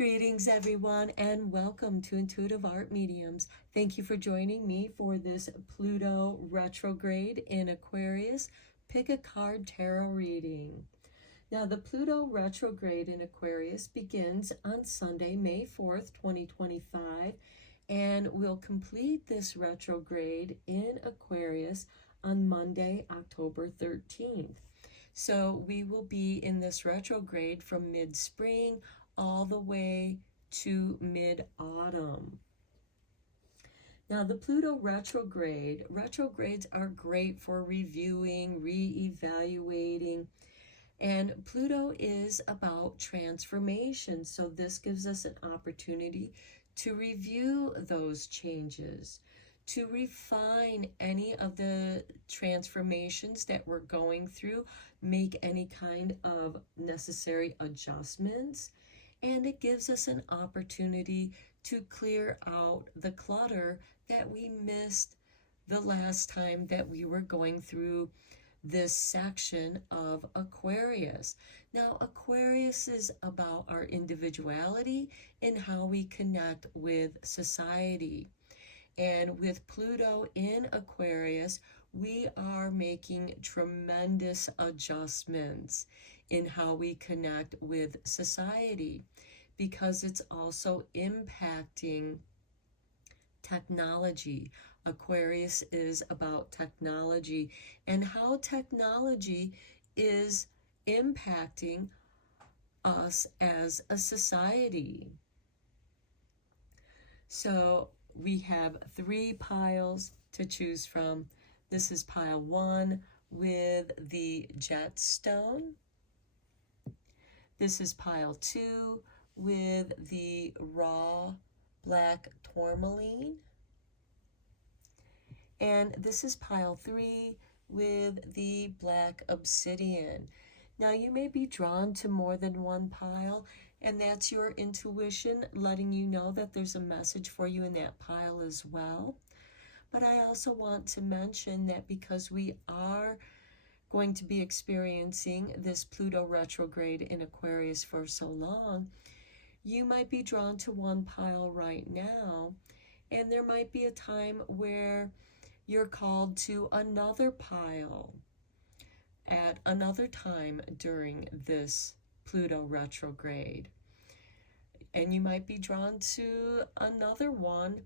Greetings, everyone, and welcome to Intuitive Art Mediums. Thank you for joining me for this Pluto Retrograde in Aquarius Pick a Card Tarot reading. Now, the Pluto Retrograde in Aquarius begins on Sunday, May 4th, 2025, and will complete this retrograde in Aquarius on Monday, October 13th. So we will be in this retrograde from mid-spring all the way to mid-autumn. Now, the Pluto retrogrades are great for reviewing, re-evaluating, and Pluto is about transformation. So this gives us an opportunity to review those changes, to refine any of the transformations that we're going through, make any kind of necessary adjustments. And it gives us an opportunity to clear out the clutter that we missed the last time that we were going through this section of Aquarius. Now, Aquarius is about our individuality and how we connect with society. And with Pluto in Aquarius, we are making tremendous adjustments in how we connect with society, because it's also impacting technology. Aquarius is about technology and how technology is impacting us as a society. So we have 3 piles to choose from. This is pile 1 with the jet stone. This is pile 2 with the raw black tourmaline. And this is pile 3 with the black obsidian. Now, you may be drawn to more than one pile, and that's your intuition letting you know that there's a message for you in that pile as well. But I also want to mention that because we are going to be experiencing this Pluto retrograde in Aquarius for so long, you might be drawn to one pile right now, and there might be a time where you're called to another pile at another time during this Pluto retrograde. And you might be drawn to another one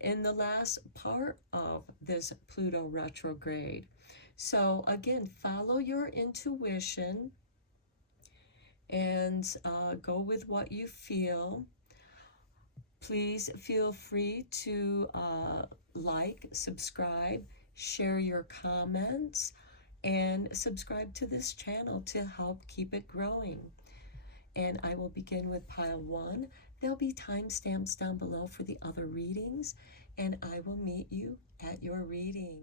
in the last part of this Pluto retrograde. So again, follow your intuition and go with what you feel. Please feel free to like, subscribe, share your comments, and subscribe to this channel to help keep it growing. And I will begin with pile 1. There'll be timestamps down below for the other readings, and I will meet you at your reading.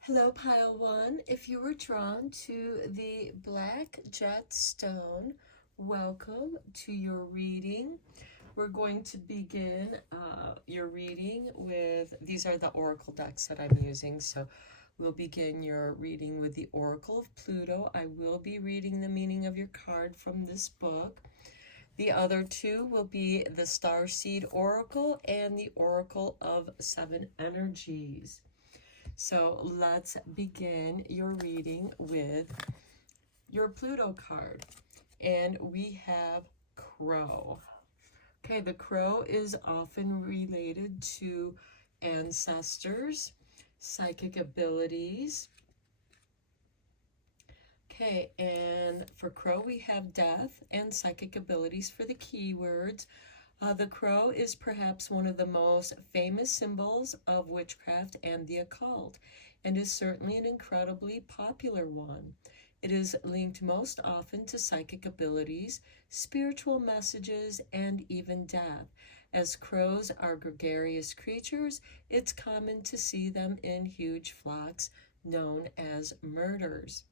Hello, pile 1. If you were drawn to the black jet stone, welcome to your reading. We're going to begin your reading with, these are the oracle decks that I'm using, so we'll begin your reading with the Oracle of Pluto. I will be reading the meaning of your card from this book. The other 2 will be the Starseed Oracle and the Oracle of 7 Energies. So let's begin your reading with your Pluto card. And we have Crow. Okay, the Crow is often related to ancestors, psychic abilities. Okay, and for Crow we have death and psychic abilities for the keywords. The Crow is perhaps one of the most famous symbols of witchcraft and the occult, and is certainly an incredibly popular one. It is linked most often to psychic abilities, spiritual messages, and even death. As crows are gregarious creatures, it's common to see them in huge flocks known as murders.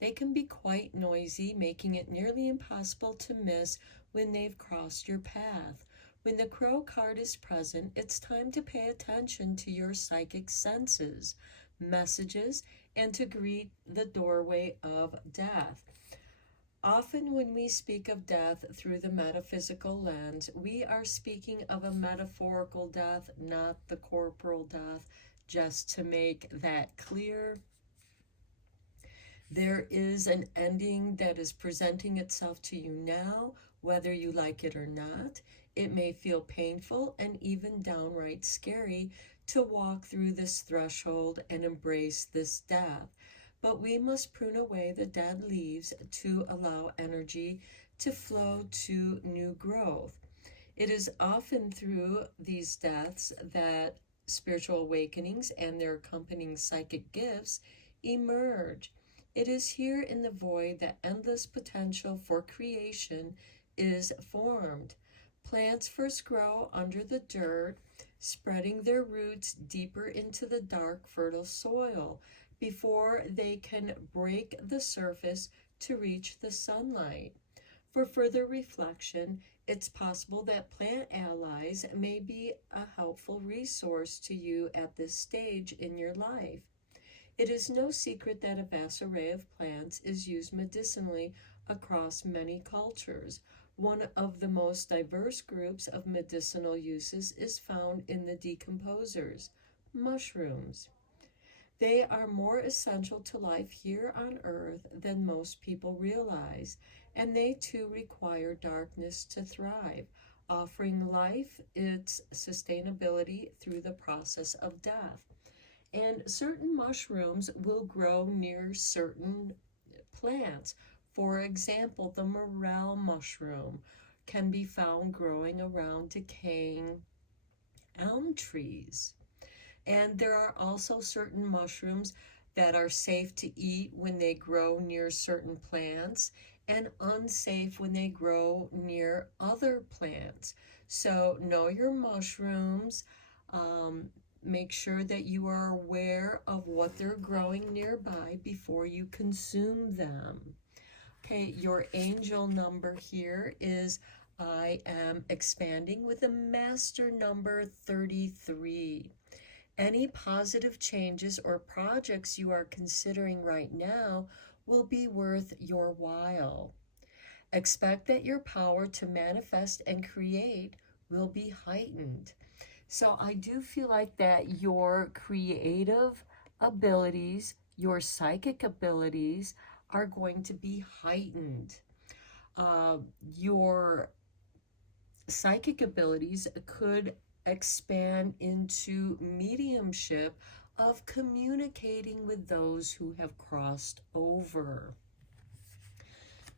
They can be quite noisy, making it nearly impossible to miss when they've crossed your path. When the Crow card is present, it's time to pay attention to your psychic senses, messages, and to greet the doorway of death. Often when we speak of death through the metaphysical lens, we are speaking of a metaphorical death, not the corporal death. Just to make that clear, there is an ending that is presenting itself to you now, whether you like it or not. It may feel painful and even downright scary to walk through this threshold and embrace this death. But we must prune away the dead leaves to allow energy to flow to new growth. It is often through these deaths that spiritual awakenings and their accompanying psychic gifts emerge. It is here in the void that endless potential for creation is formed. Plants first grow under the dirt, spreading their roots deeper into the dark, fertile soil before they can break the surface to reach the sunlight. For further reflection, it's possible that plant allies may be a helpful resource to you at this stage in your life. It is no secret that a vast array of plants is used medicinally across many cultures. One of the most diverse groups of medicinal uses is found in the decomposers, mushrooms. They are more essential to life here on Earth than most people realize, and they too require darkness to thrive, offering life its sustainability through the process of death. And certain mushrooms will grow near certain plants. For example, the morel mushroom can be found growing around decaying elm trees. And there are also certain mushrooms that are safe to eat when they grow near certain plants and unsafe when they grow near other plants. So know your mushrooms. Make sure that you are aware of what they're growing nearby before you consume them. Okay, your angel number here is I am expanding with a master number 33. Any positive changes or projects you are considering right now will be worth your while. Expect that your power to manifest and create will be heightened. So I do feel like that your creative abilities, your psychic abilities are going to be heightened. Your psychic abilities could expand into mediumship of communicating with those who have crossed over.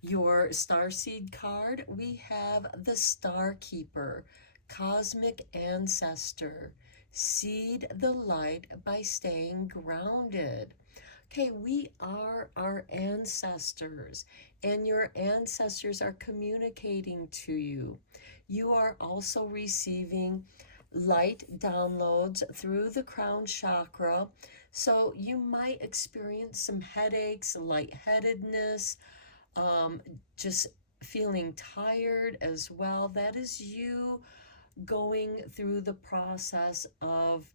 Your starseed card, we have the Star Keeper, Cosmic Ancestor. Seed the light by staying grounded. Okay, we are our ancestors, and your ancestors are communicating to you. You are also receiving light downloads through the crown chakra, so you might experience some headaches, lightheadedness, just feeling tired as well. That is you going through the process of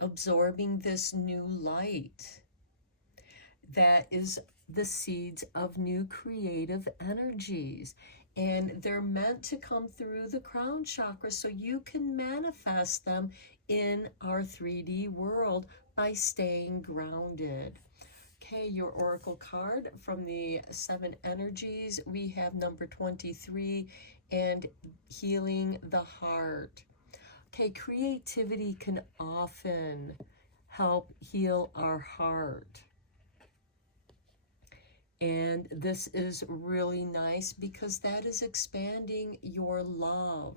absorbing this new light. That is the seeds of new creative energies. And they're meant to come through the crown chakra so you can manifest them in our 3D world by staying grounded. Okay, your oracle card from the 7 energies, we have number 23 and healing the heart. Okay, creativity can often help heal our heart. And this is really nice because that is expanding your love,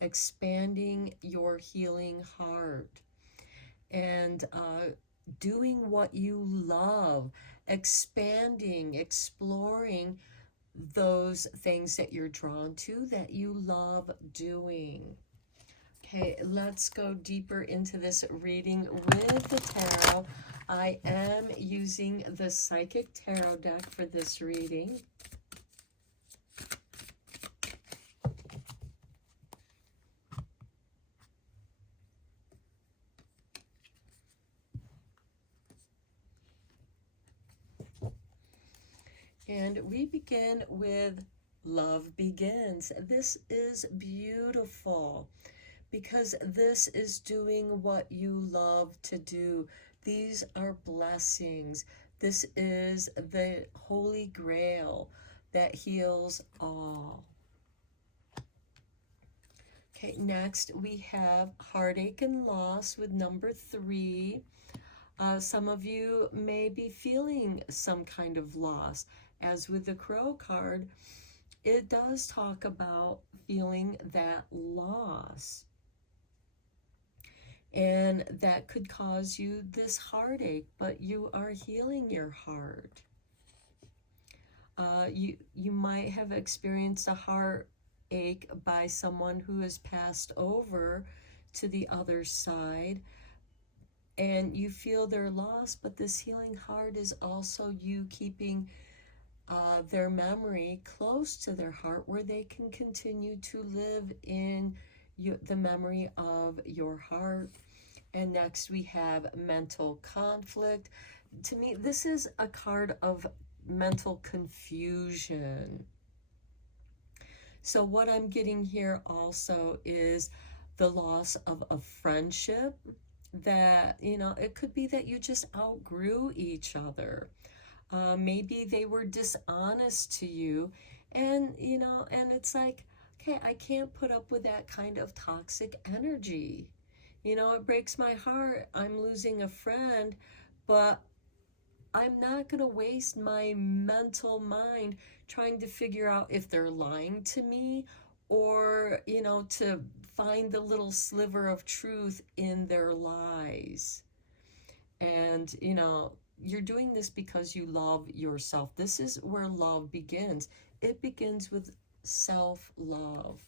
expanding your healing heart, and doing what you love, expanding, exploring those things that you're drawn to, that you love doing. Okay, let's go deeper into this reading with the tarot. I am using the Psychic Tarot deck for this reading. And we begin with love begins. This is beautiful because this is doing what you love to do. These are blessings. This is the Holy Grail that heals all. Okay, next we have heartache and loss with number 3. Some of you may be feeling some kind of loss. As with the Crow card, it does talk about feeling that loss. And that could cause you this heartache, but you are healing your heart. You might have experienced a heartache by someone who has passed over to the other side, and you feel their loss, but this healing heart is also you keeping their memory close to their heart, where they can continue to live in the memory of your heart. And next we have mental conflict. To me, this is a card of mental confusion. So what I'm getting here also is the loss of a friendship, that, you know, it could be that you just outgrew each other. Maybe they were dishonest to you, and, you know, and it's like, okay, I can't put up with that kind of toxic energy. You know, it breaks my heart. I'm losing a friend, but I'm not going to waste my mental mind trying to figure out if they're lying to me, or, you know, to find the little sliver of truth in their lies. And, you know, you're doing this because you love yourself. This is where love begins. It begins with self-love.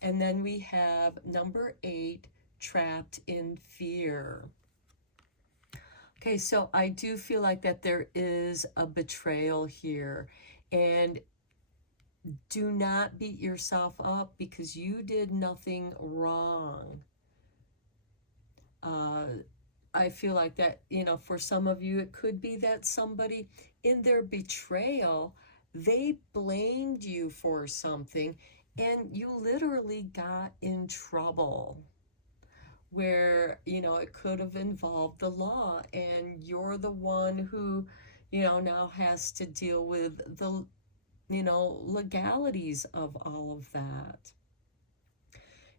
And then we have number 8, trapped in fear. Okay, so I do feel like that there is a betrayal here. And do not beat yourself up because you did nothing wrong. I feel like that, you know, for some of you, it could be that somebody in their betrayal, they blamed you for something and you literally got in trouble, where, you know, it could have involved the law, and you're the one who, you know, now has to deal with the, you know, legalities of all of that.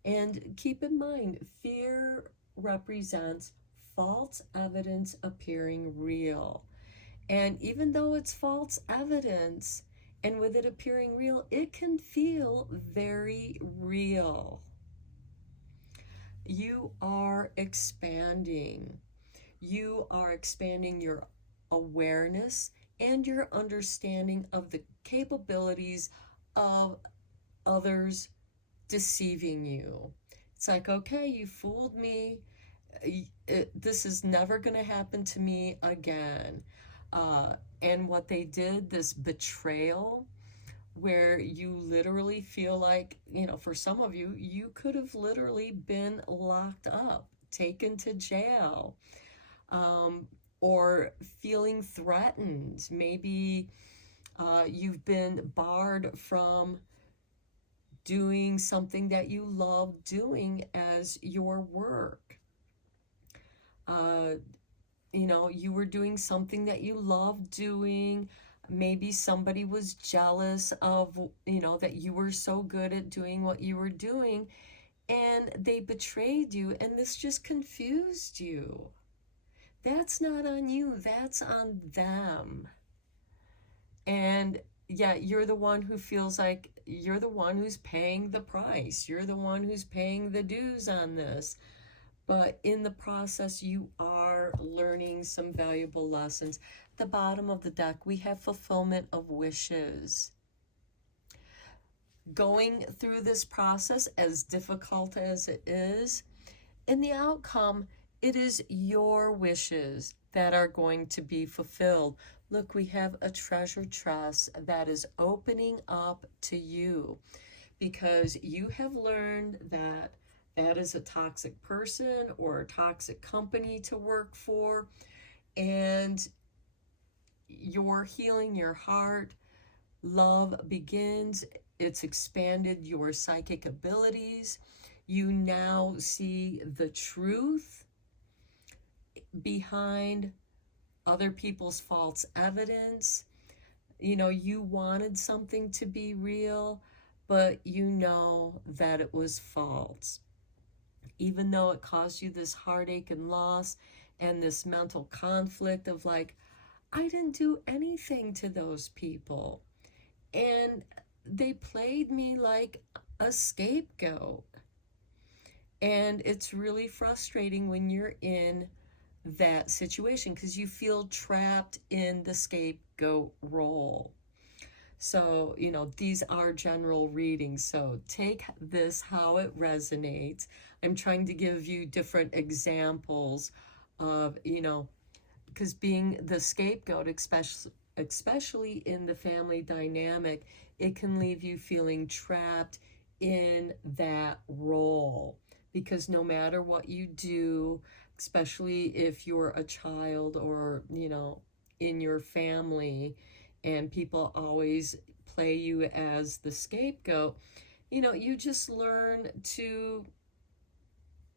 And keep in mind, fear represents false evidence appearing real. And even though it's false evidence, and with it appearing real, it can feel very real. You are expanding. You are expanding your awareness and your understanding of the capabilities of others deceiving you. It's like, okay, you fooled me. This is never going to happen to me again. And what they did, this betrayal, where you literally feel like, you know, for some of you, you could have literally been locked up, taken to jail, or feeling threatened. Maybe you've been barred from doing something that you love doing as your work. You know, you were doing something that you love doing. Maybe somebody was jealous of, you know, that you were so good at doing what you were doing, and they betrayed you, and this just confused you. That's not on you, that's on them. And yeah, you're the one who feels like you're the one who's paying the price. You're the one who's paying the dues on this. But in the process, you are learning some valuable lessons. At the bottom of the deck, we have fulfillment of wishes. Going through this process, as difficult as it is, in the outcome, it is your wishes that are going to be fulfilled. Look, we have a treasure chest that is opening up to you because you have learned that that is a toxic person or a toxic company to work for, and you're healing your heart. Love begins. It's expanded your psychic abilities. You now see the truth behind other people's false evidence. You know, you wanted something to be real, but you know that it was false. Even though it caused you this heartache and loss and this mental conflict of like, I didn't do anything to those people. And they played me like a scapegoat. And it's really frustrating when you're in that situation because you feel trapped in the scapegoat role. So, you know, these are general readings. So take this how it resonates. I'm trying to give you different examples of, you know, because being the scapegoat, especially in the family dynamic, it can leave you feeling trapped in that role. Because no matter what you do, especially if you're a child or, you know, in your family, and people always play you as the scapegoat, you know, you just learn to,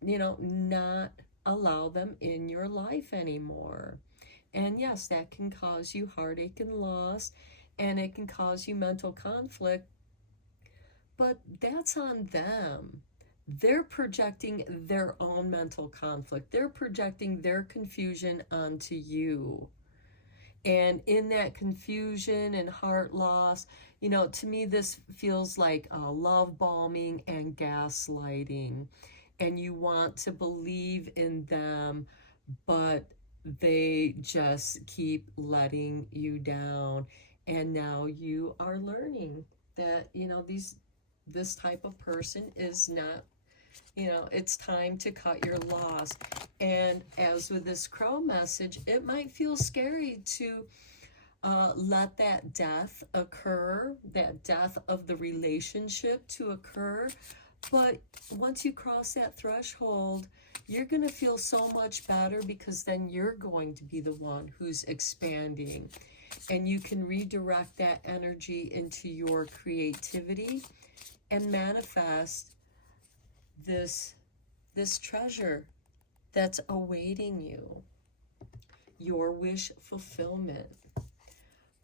you know, not allow them in your life anymore. And yes, that can cause you heartache and loss, and it can cause you mental conflict, but that's on them. They're projecting their own mental conflict. They're projecting their confusion onto you. And in that confusion and heart loss, you know, to me, this feels like love bombing and gaslighting. And you want to believe in them, but they just keep letting you down. And now you are learning that, you know, this type of person is not, you know, it's time to cut your loss. And as with this crow message, it might feel scary to let that death occur, that death of the relationship to occur. But once you cross that threshold, you're going to feel so much better because then you're going to be the one who's expanding. And you can redirect that energy into your creativity and manifest this treasure that's awaiting you, your wish fulfillment.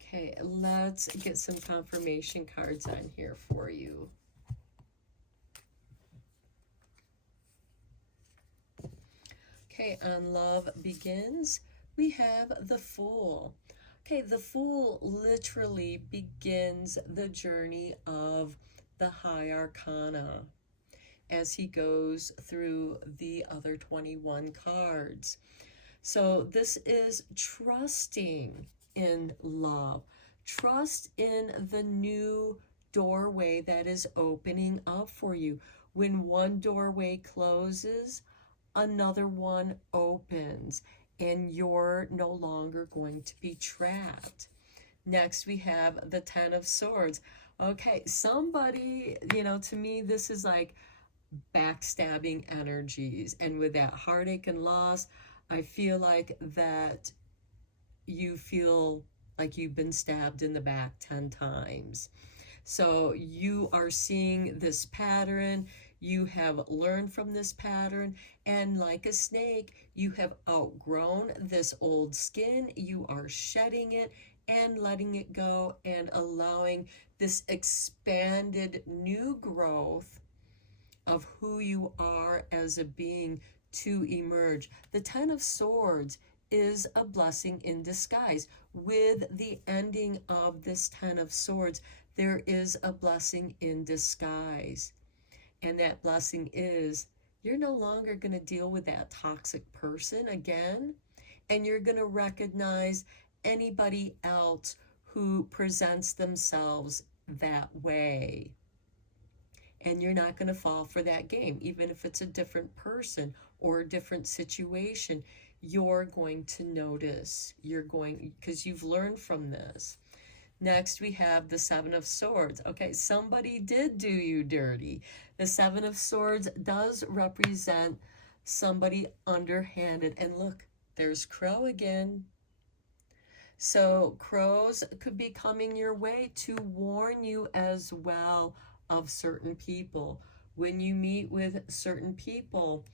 Okay, let's get some confirmation cards on here for you. Okay, on Love Begins, we have the Fool. Okay, the Fool literally begins the journey of the High Arcana as he goes through the other 21 cards. So this is trusting in love. Trust in the new doorway that is opening up for you. When one doorway closes, another one opens, and you're no longer going to be trapped. Next, we have the Ten of Swords. Okay, somebody, you know, to me, this is like backstabbing energies. And with that heartache and loss, I feel like that you feel like you've been stabbed in the back 10 times. So you are seeing this pattern. You have learned from this pattern, and like a snake, you have outgrown this old skin. You are shedding it and letting it go and allowing this expanded new growth of who you are as a being to emerge. The Ten of Swords is a blessing in disguise. With the ending of this Ten of Swords, there is a blessing in disguise. And that blessing is you're no longer going to deal with that toxic person again. And you're going to recognize anybody else who presents themselves that way. And you're not going to fall for that game, even if it's a different person or a different situation. You're going to notice. You're going, because you've learned from this. Next, we have the Seven of Swords. Okay, somebody did do you dirty. The Seven of Swords does represent somebody underhanded. And look, there's Crow again. So crows could be coming your way to warn you as well of certain people. When you meet with certain people,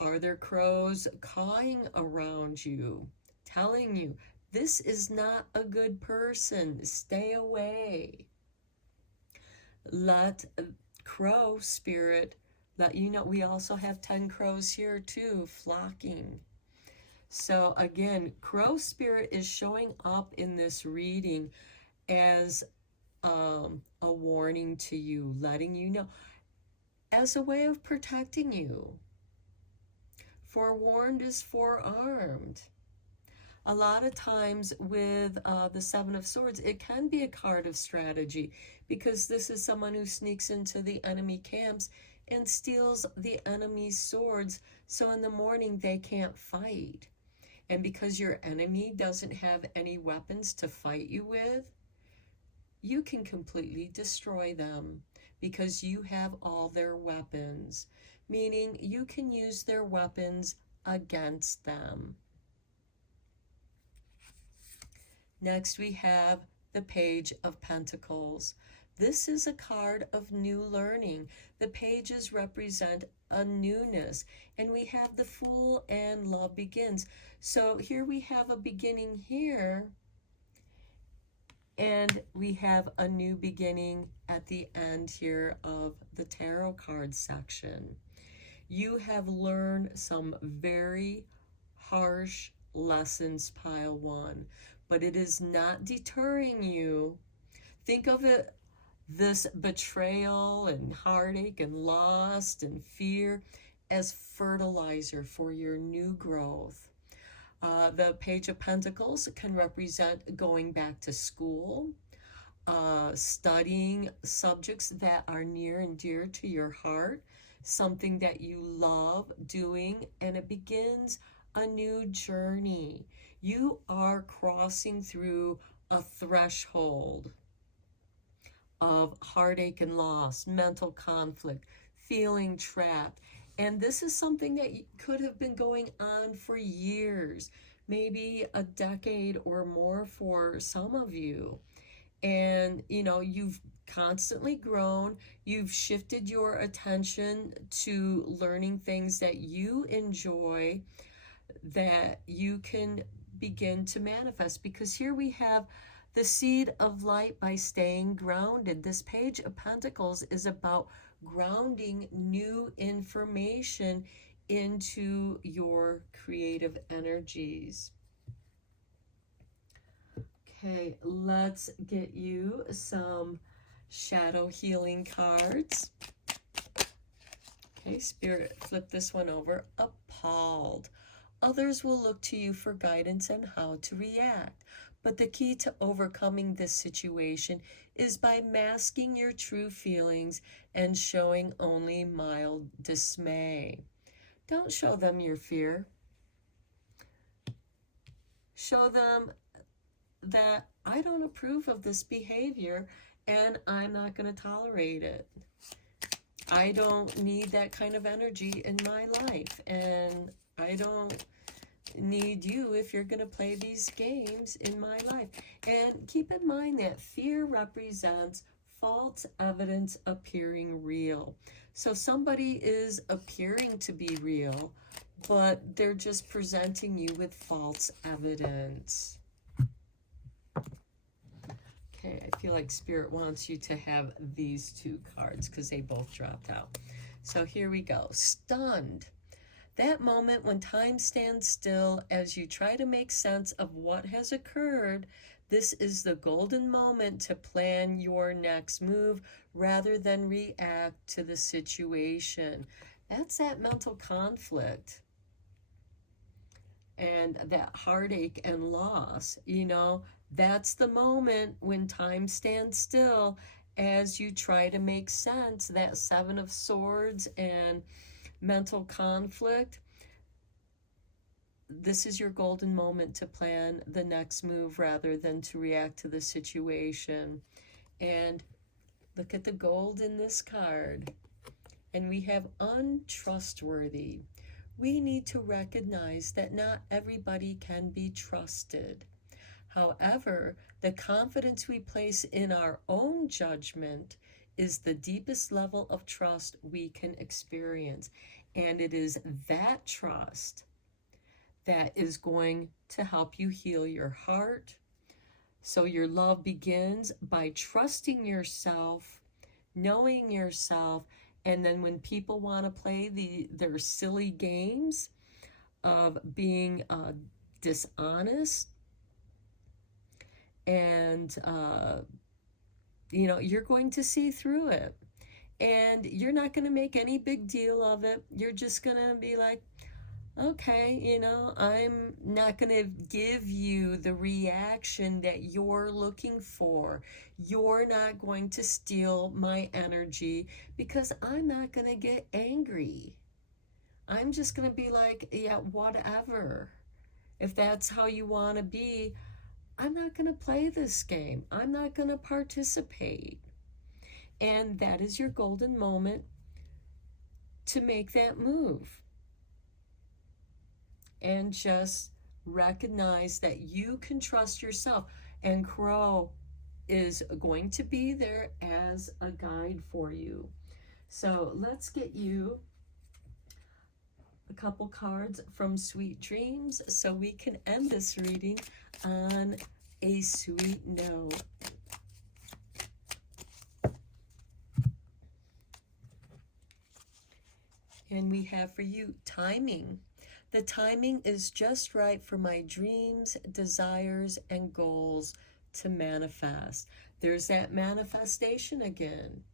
are there crows cawing around you, telling you, this is not a good person, stay away? Let crow spirit let you know. We also have 10 crows here too, flocking. So again, crow spirit is showing up in this reading as a warning to you, letting you know, as a way of protecting you. Forewarned is forearmed. A lot of times with the Seven of Swords, it can be a card of strategy, because this is someone who sneaks into the enemy camps and steals the enemy's swords, so in the morning they can't fight. And because your enemy doesn't have any weapons to fight you with, you can completely destroy them because you have all their weapons, meaning you can use their weapons against them. Next, we have the Page of Pentacles. This is a card of new learning. The pages represent a newness, and we have the Fool and Love Begins. So here we have a beginning here, and we have a new beginning at the end here of the tarot card section. You have learned some very harsh lessons, pile one, but it is not deterring you. Think of it, this betrayal and heartache and loss and fear, as fertilizer for your new growth. The Page of Pentacles can represent going back to school, studying subjects that are near and dear to your heart, something that you love doing, and it begins a new journey. You are crossing through a threshold of heartache and loss, mental conflict, feeling trapped. And this is something that could have been going on for years, maybe a decade or more for some of you. And, you know, you've constantly grown. You've shifted your attention to learning things that you enjoy, that you can begin to manifest. Because here we have the seed of light by staying grounded. This Page of Pentacles is about grounding new information into your creative energies. Okay, let's get you some shadow healing cards. Okay, Spirit, flip this one over. Appalled. Others will look to you for guidance on how to react. But the key to overcoming this situation is by masking your true feelings and showing only mild dismay. Don't show them your fear. Show them that I don't approve of this behavior and I'm not going to tolerate it. I don't need that kind of energy in my life, and I don't need you if you're going to play these games in my life. And keep in mind that fear represents false evidence appearing real. So somebody is appearing to be real, but they're just presenting you with false evidence. Okay, I feel like Spirit wants you to have these two cards because they both dropped out. So here we go. Stunned. That moment when time stands still as you try to make sense of what has occurred. This is the golden moment to plan your next move rather than react to the situation. That's that mental conflict and that heartache and loss. You know, that's the moment when time stands still as you try to make sense. That Seven of Swords and mental conflict. This is your golden moment to plan the next move rather than to react to the situation. And look at the gold in this card. And we have untrustworthy. We need to recognize that not everybody can be trusted. However, the confidence we place in our own judgment is the deepest level of trust we can experience. And it is that trust that is going to help you heal your heart. So your love begins by trusting yourself, knowing yourself, and then when people want to play their silly games of being dishonest, and you're going to see through it, and you're not going to make any big deal of it. You're just going to be like, okay, I'm not going to give you the reaction that you're looking for. You're not going to steal my energy because I'm not going to get angry. I'm just going to be like, yeah, whatever. If that's how you want to be, I'm not going to play this game. I'm not going to participate. And that is your golden moment to make that move. And just recognize that you can trust yourself. And Crow is going to be there as a guide for you. So let's get you a couple cards from Sweet Dreams so we can end this reading on a sweet note. And we have for you timing. The timing is just right for my dreams, desires, and goals to manifest. There's that manifestation again.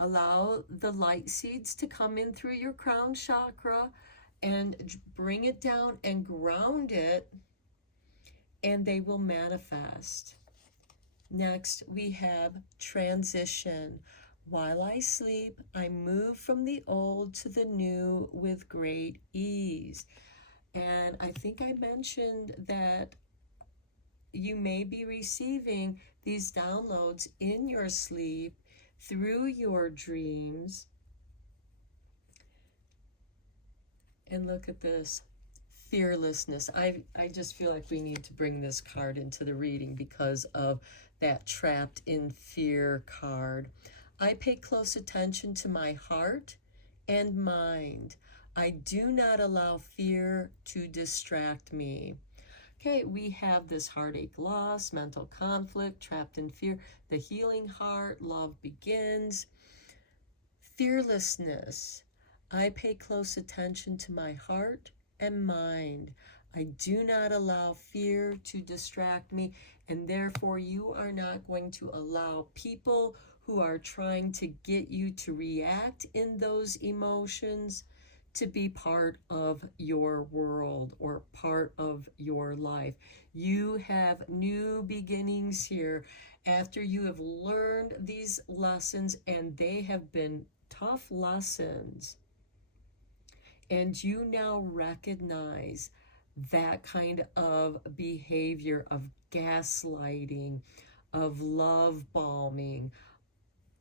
Allow the light seeds to come in through your crown chakra and bring it down and ground it, and they will manifest. Next, we have transition. While I sleep, I move from the old to the new with great ease. And I think I mentioned that you may be receiving these downloads in your sleep through your dreams. And look at this, fearlessness. I just feel like we need to bring this card into the reading because of that trapped in fear card. I pay close attention to my heart and mind. I do not allow fear to distract me. Okay, we have this heartache, loss, mental conflict, trapped in fear, the healing heart, love begins. Fearlessness. I pay close attention to my heart and mind. I do not allow fear to distract me, and therefore you are not going to allow people who are trying to get you to react in those emotions to be part of your world or part of your life. You have new beginnings here after you have learned these lessons, and they have been tough lessons. And you now recognize that kind of behavior of gaslighting, of love bombing,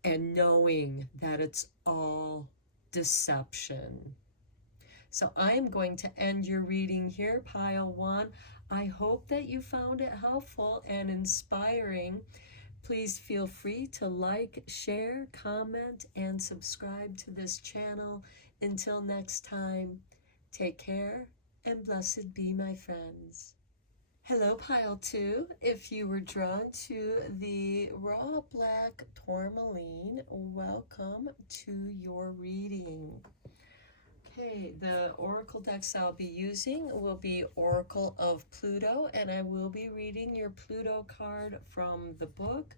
and knowing that it's all deception. So I'm going to end your reading here, Pile 1. I hope that you found it helpful and inspiring. Please feel free to like, share, comment, and subscribe to this channel. Until next time, take care and blessed be, my friends. Hello, Pile 2. If you were drawn to the raw black tourmaline, welcome to your reading. Okay, the oracle decks I'll be using will be Oracle of Pluto, and I will be reading your Pluto card from the book.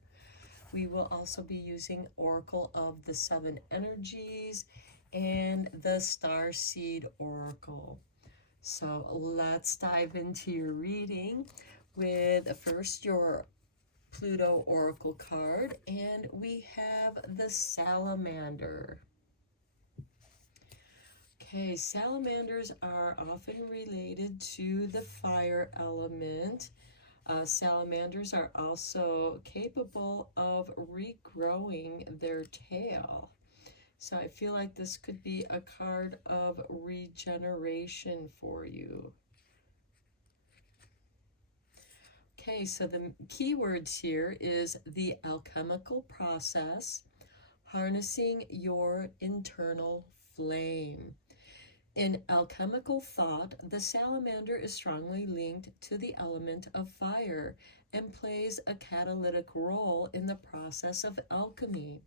We will also be using Oracle of the Seven Energies and the Starseed Oracle. So let's dive into your reading with first your Pluto Oracle card, and we have the Salamander. Okay, salamanders are often related to the fire element. Salamanders are also capable of regrowing their tail. So I feel like this could be a card of regeneration for you. Okay, so the keywords here is the alchemical process, harnessing your internal flame. In alchemical thought, the salamander is strongly linked to the element of fire and plays a catalytic role in the process of alchemy.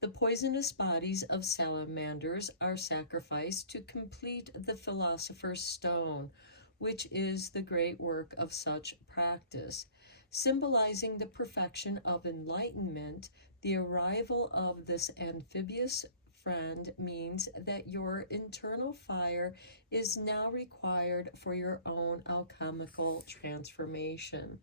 The poisonous bodies of salamanders are sacrificed to complete the philosopher's stone, which is the great work of such practice. Symbolizing the perfection of enlightenment, the arrival of this amphibious friend means that your internal fire is now required for your own alchemical transformation.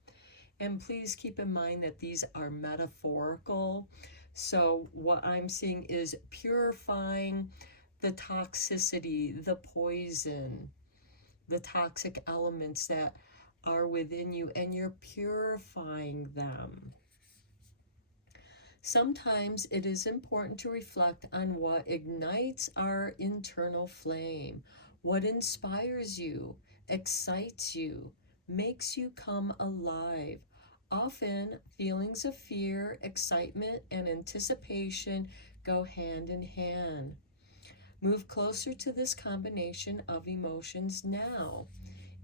And please keep in mind that these are metaphorical. So what I'm seeing is purifying the toxicity, the poison, the toxic elements that are within you, and you're purifying them. Sometimes it is important to reflect on what ignites our internal flame, what inspires you, excites you, makes you come alive. Often, feelings of fear, excitement, and anticipation go hand in hand. Move closer to this combination of emotions now.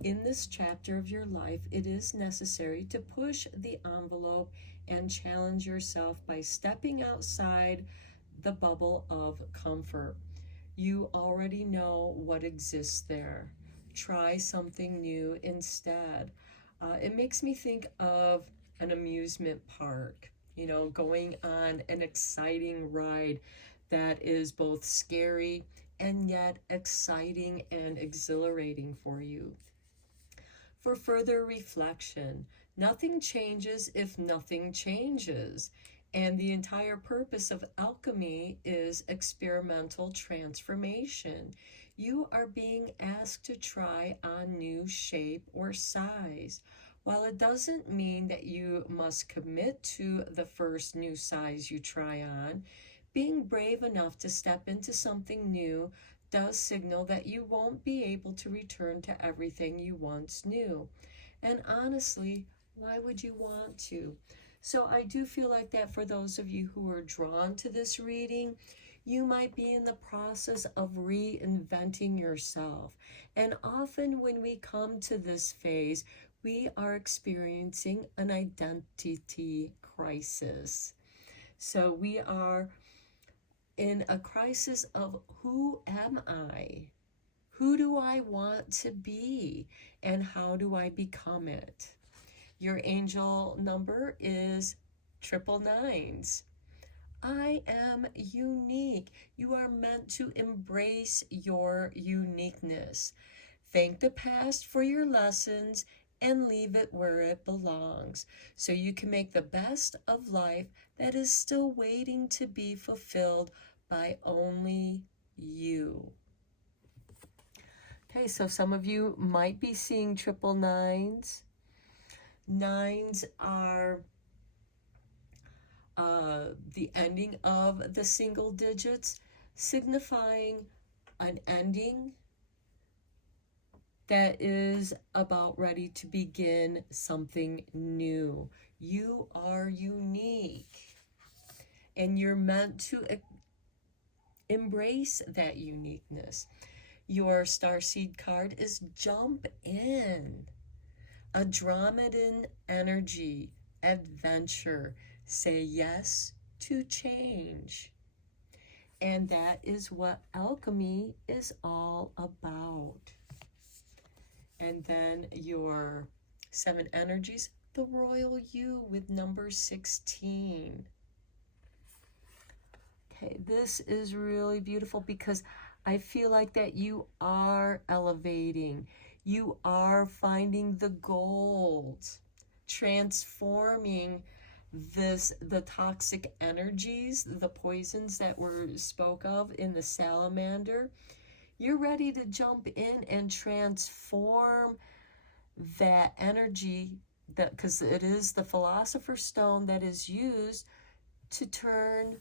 In this chapter of your life, it is necessary to push the envelope and challenge yourself by stepping outside the bubble of comfort. You already know what exists there. Try something new instead. It makes me think of an amusement park, going on an exciting ride that is both scary and yet exciting and exhilarating for you. For further reflection, nothing changes if nothing changes. And the entire purpose of alchemy is experimental transformation. You are being asked to try on new shape or size. While it doesn't mean that you must commit to the first new size you try on, being brave enough to step into something new does signal that you won't be able to return to everything you once knew. And honestly, why would you want to? So I do feel like that for those of you who are drawn to this reading, you might be in the process of reinventing yourself. And often when we come to this phase, we are experiencing an identity crisis. So we are in a crisis of who am I? Who do I want to be? And how do I become it? Your angel number is 999. I am unique. You are meant to embrace your uniqueness. Thank the past for your lessons and leave it where it belongs, so you can make the best of life that is still waiting to be fulfilled by only you. Okay, so some of you might be seeing 999s. Nines are the ending of the single digits, signifying an ending that is about ready to begin something new. You are unique, and you're meant to embrace that uniqueness. Your starseed card is jump in. Andromedan energy, adventure. Say yes to change. And that is what alchemy is all about. And then your 7 energies, the royal you with number 16. Okay, this is really beautiful because I feel like that you are elevating. You are finding the gold, transforming the toxic energies, the poisons that were spoke of in the salamander. You're ready to jump in and transform that energy, that because it is the philosopher's stone that is used to turn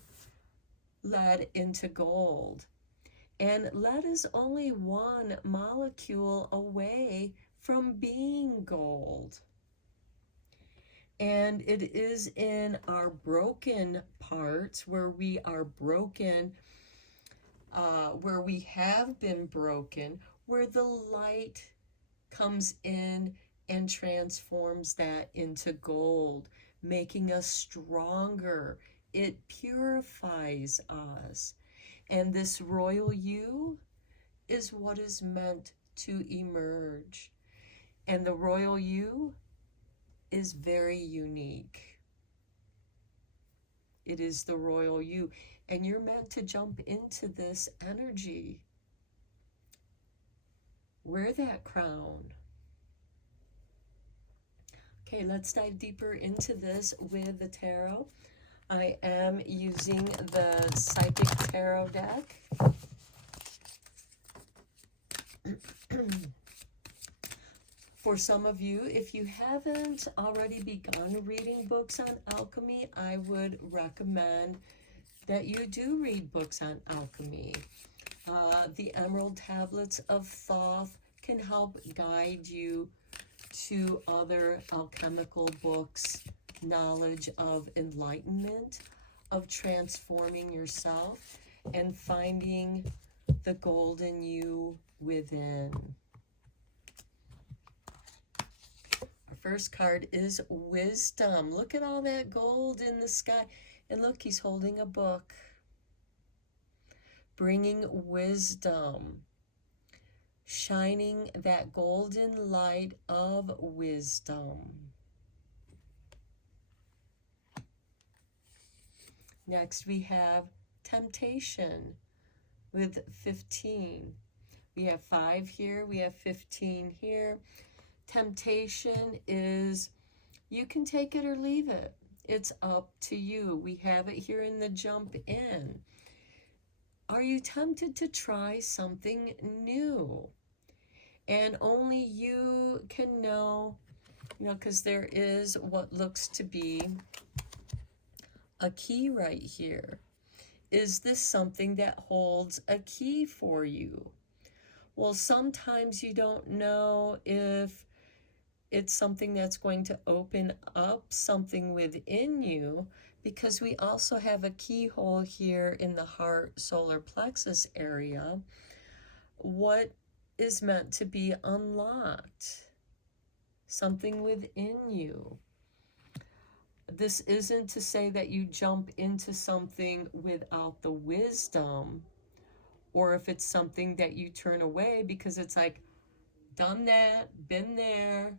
lead into gold. And lead is only one molecule away from being gold. And it is in our broken parts where we are broken, where we have been broken, where the light comes in and transforms that into gold, making us stronger. It purifies us. And this royal you is what is meant to emerge. And the royal you is very unique. It is the royal you. And you're meant to jump into this energy. Wear that crown. Okay, let's dive deeper into this with the tarot. I am using the Psychic Tarot deck. For some of you, if you haven't already begun reading books on alchemy, I would recommend that you do read books on alchemy. The Emerald Tablets of Thoth can help guide you to other alchemical books, knowledge of enlightenment, of transforming yourself, and finding the golden you within. Our first card is Wisdom. Look at all that gold in the sky. And look, he's holding a book. Bringing wisdom. Shining that golden light of wisdom. Next we have Temptation with 15. We have 5 here, we have 15 here. Temptation is, you can take it or leave it. It's up to you. We have it here in the jump in. Are you tempted to try something new? And only you can know, because there is what looks to be a key right here. Is this something that holds a key for you? Well, sometimes you don't know if it's something that's going to open up something within you, because we also have a keyhole here in the heart solar plexus area. What is meant to be unlocked? Something within you. This isn't to say that you jump into something without the wisdom, or if it's something that you turn away because it's like, done that, been there,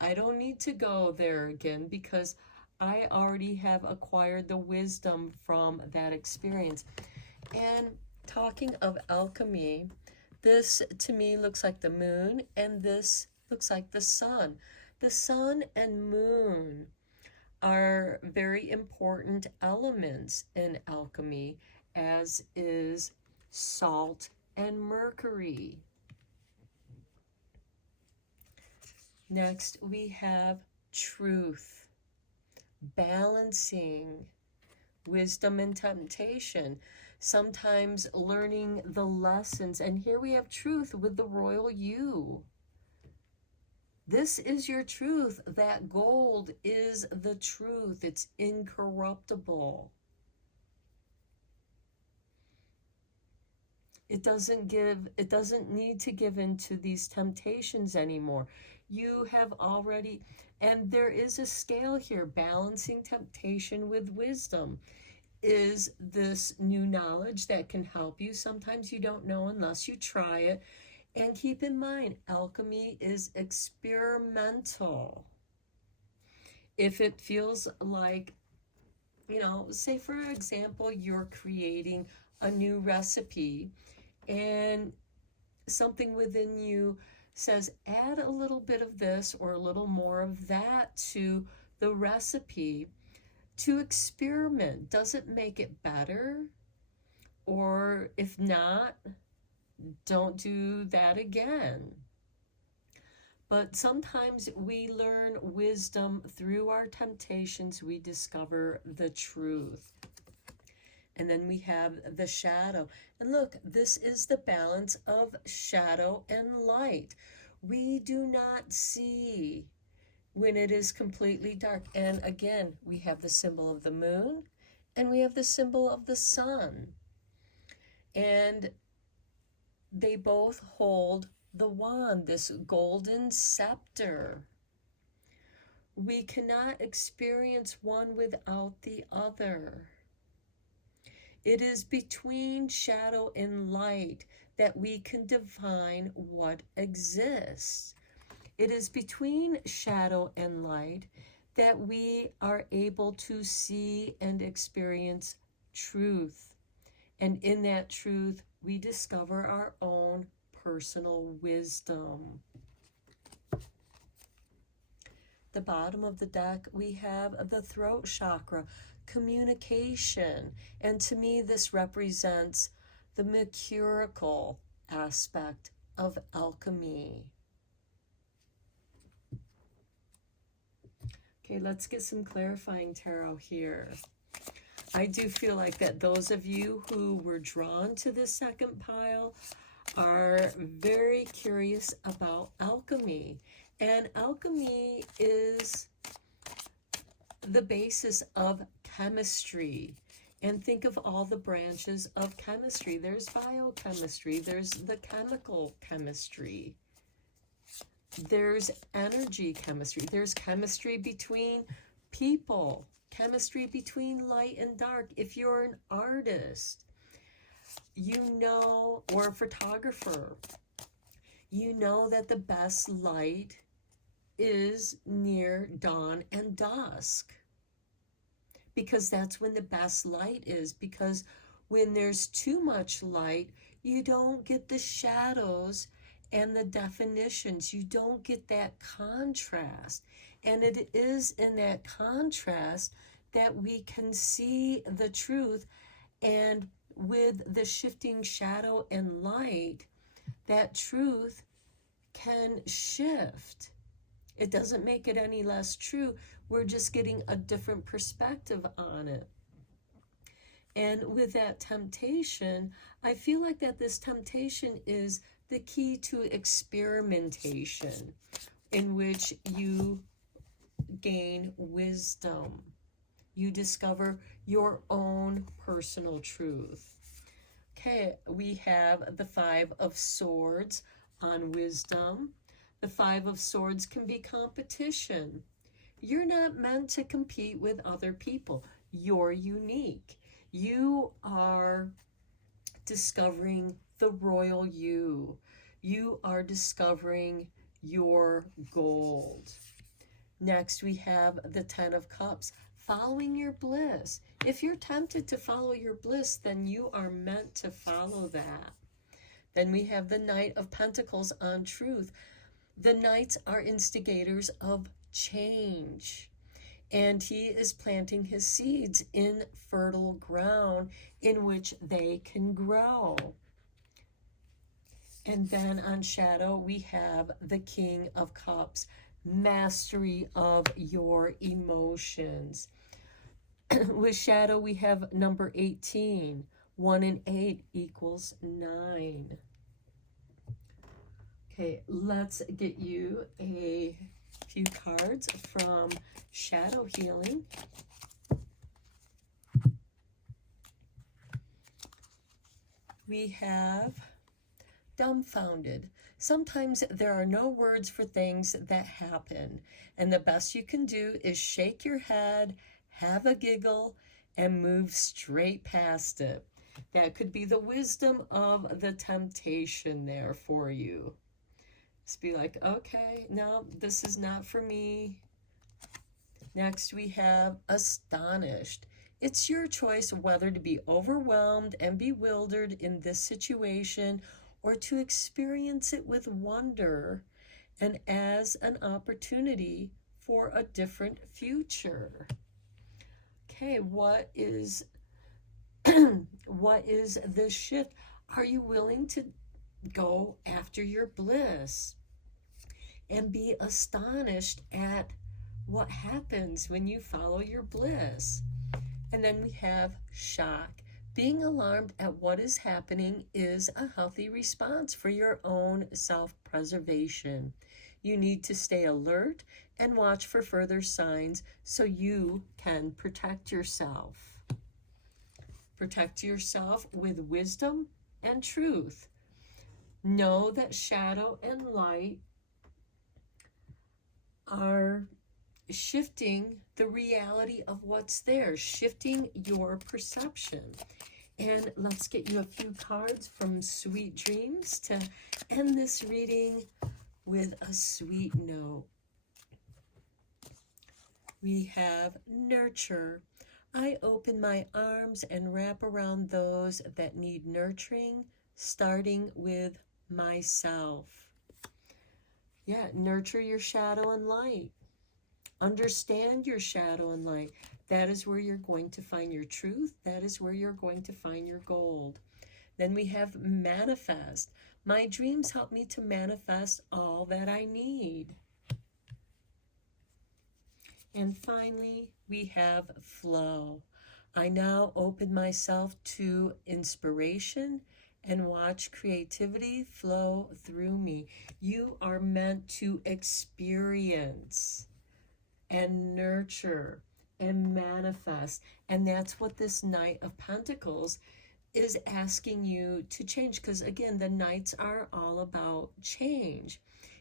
I don't need to go there again because I already have acquired the wisdom from that experience. And talking of alchemy, this to me looks like the moon, and this looks like the sun. The sun and moon are very important elements in alchemy, as is salt and mercury. Next, we have truth, balancing wisdom and temptation, sometimes learning the lessons. And here we have truth with the royal you. This is your truth. That gold is the truth. It's incorruptible. It doesn't need to give in to these temptations anymore. You have already, and there is a scale here, balancing temptation with wisdom. Is this new knowledge that can help you? Sometimes you don't know unless you try it. And keep in mind, alchemy is experimental. If it feels like, say for example, you're creating a new recipe and something within you says, add a little bit of this or a little more of that to the recipe to experiment. Does it make it better? Or if not, don't do that again. But sometimes we learn wisdom through our temptations. We discover the truth. And then we have the shadow. And look, this is the balance of shadow and light. We do not see when it is completely dark. And again, we have the symbol of the moon and we have the symbol of the sun. And they both hold the wand, this golden scepter. We cannot experience one without the other. It is between shadow and light that we can define what exists. It is between shadow and light that we are able to see and experience truth. And in that truth, we discover our own personal wisdom. The bottom of the deck, we have the throat chakra, communication. And to me, this represents the mercurial aspect of alchemy. Okay, let's get some clarifying tarot here. I do feel like that those of you who were drawn to this second pile are very curious about alchemy. And alchemy is the basis of chemistry. And think of all the branches of chemistry. There's biochemistry, there's the chemical chemistry, there's energy chemistry, there's chemistry between people, chemistry between light and dark. If you're an artist, you know, or a photographer, you know that the best light is near dawn and dusk, because that's when the best light is. Because when there's too much light, you don't get the shadows and the definitions. You don't get that contrast. And it is in that contrast that we can see the truth. And with the shifting shadow and light, that truth can shift. It doesn't make it any less true. We're just getting a different perspective on it. And with that temptation, I feel like that this temptation is the key to experimentation, in which you gain wisdom. You discover your own personal truth. Okay, we have the Five of Swords on wisdom. The Five of Swords can be competition. You're not meant to compete with other people. You're unique. You are discovering the royal you. You are discovering your gold. Next, we have the Ten of Cups, following your bliss. If you're tempted to follow your bliss, then you are meant to follow that. Then we have the Knight of Pentacles on truth. The knights are instigators of change, and he is planting his seeds in fertile ground in which they can grow. And then on shadow, we have the King of Cups, mastery of your emotions. With shadow, we have number 18. 1 and 8 equals 9. Okay, let's get you a few cards from Shadow Healing. We have dumbfounded. Sometimes there are no words for things that happen, and the best you can do is shake your head, have a giggle, and move straight past it. That could be the wisdom of the temptation there for you. Just be like, okay, no, this is not for me. Next, we have astonished. It's your choice whether to be overwhelmed and bewildered in this situation or to experience it with wonder and as an opportunity for a different future. Okay, what is the shift? Are you willing to go after your bliss and be astonished at what happens when you follow your bliss? And then we have shock. Being alarmed at what is happening is a healthy response for your own self-preservation. You need to stay alert and watch for further signs so you can protect yourself. Protect yourself with wisdom and truth. Know that shadow and light are shifting the reality of what's there, shifting your perception. And let's get you a few cards from Sweet Dreams to end this reading with a sweet note. We have nurture. I open my arms and wrap around those that need nurturing, starting with myself. Yeah, nurture your shadow and light. Understand your shadow and light. That is where you're going to find your truth. That is where you're going to find your gold. Then we have manifest. My dreams help me to manifest all that I need. And finally, we have flow. I now open myself to inspiration and watch creativity flow through me. You are meant to experience and nurture and manifest. And that's what this Knight of Pentacles is asking you to change. Because again, the Knights are all about change.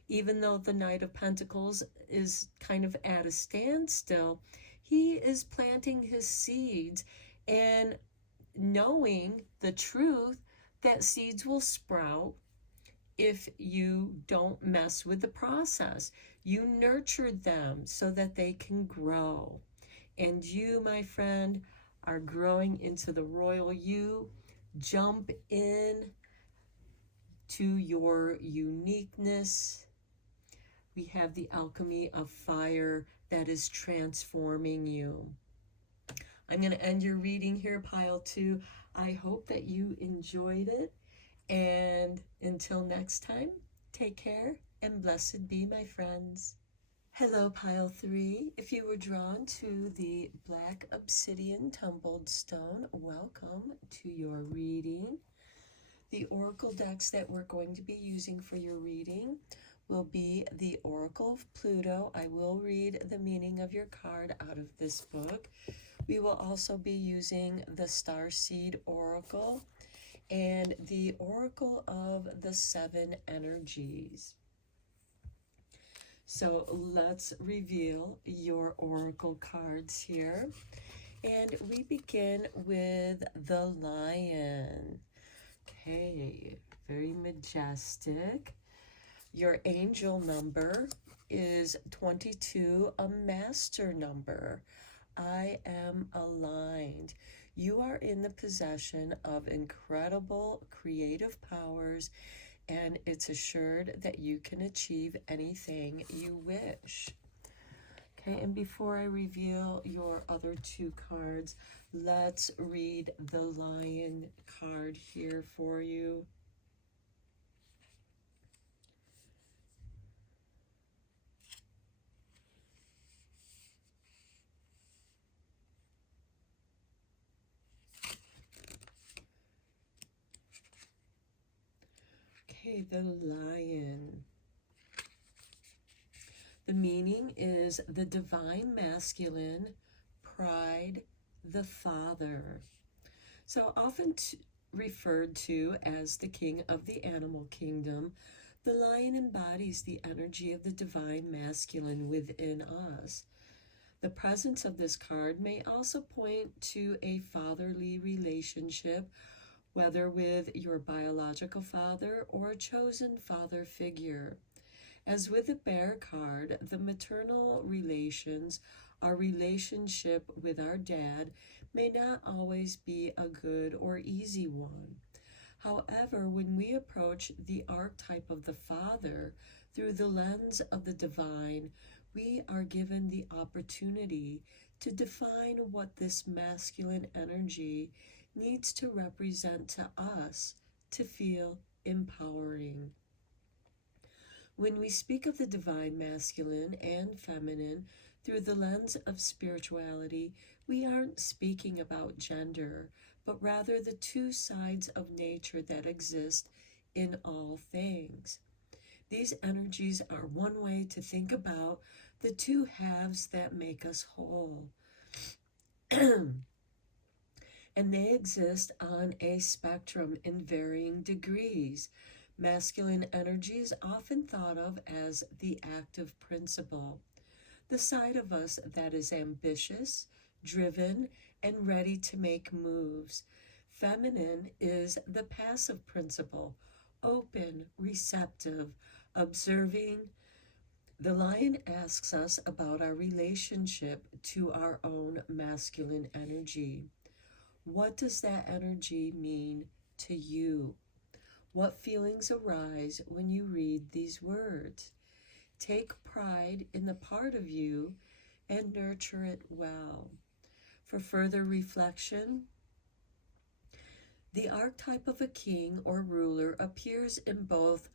Even though the Knight of Pentacles is kind of at a standstill, he is planting his seeds and knowing the truth that seeds will sprout if you don't mess with the process. You nurture them so that they can grow. And you, my friend, are growing into the royal you. Jump in to your uniqueness. We have the alchemy of fire that is transforming you. I'm going to end your reading here, pile 2. I hope that you enjoyed it. And until next time, take care and blessed be, my friends. Hello, pile 3. If you were drawn to the black obsidian tumbled stone, welcome to your reading. The oracle decks that we're going to be using for your reading will be the Oracle of Pluto. I will read the meaning of your card out of this book. We will also be using the Starseed Oracle and the Oracle of the 7 Energies. So let's reveal your oracle cards here. And we begin with the Lion. Okay, very majestic. Your angel number is 22, a master number. I am aligned. You are in the possession of incredible creative powers, and it's assured that you can achieve anything you wish. Okay, and before I reveal your other 2 cards, let's read the Lion card here for you. Okay, the Lion. The meaning is the divine masculine, pride, the father. So often referred to as the king of the animal kingdom, the lion embodies the energy of the divine masculine within us. The presence of this card may also point to a fatherly relationship, whether with your biological father or a chosen father figure. As with the Bear card, the maternal relations, our relationship with our dad, may not always be a good or easy one. However, when we approach the archetype of the father through the lens of the divine, we are given the opportunity to define what this masculine energy needs to represent to us to feel empowering. When we speak of the divine masculine and feminine through the lens of spirituality, we aren't speaking about gender, but rather the 2 sides of nature that exist in all things. These energies are one way to think about the two halves that make us whole. And they exist on a spectrum in varying degrees. Masculine energy is often thought of as the active principle, the side of us that is ambitious, driven, and ready to make moves. Feminine is the passive principle, open, receptive, observing. The lion asks us about our relationship to our own masculine energy. What does that energy mean to you? What feelings arise when you read these words? Take pride in the part of you and nurture it well. For further reflection, the archetype of a king or ruler appears in both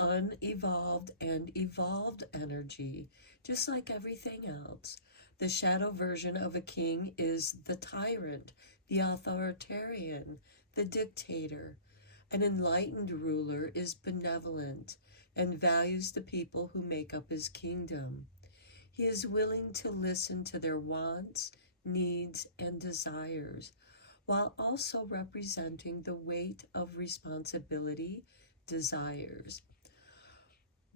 unevolved and evolved energy, just like everything else. The shadow version of a king is the tyrant, the authoritarian, the dictator. An enlightened ruler is benevolent and values the people who make up his kingdom. He is willing to listen to their wants, needs, and desires, while also representing the weight of responsibility, desires,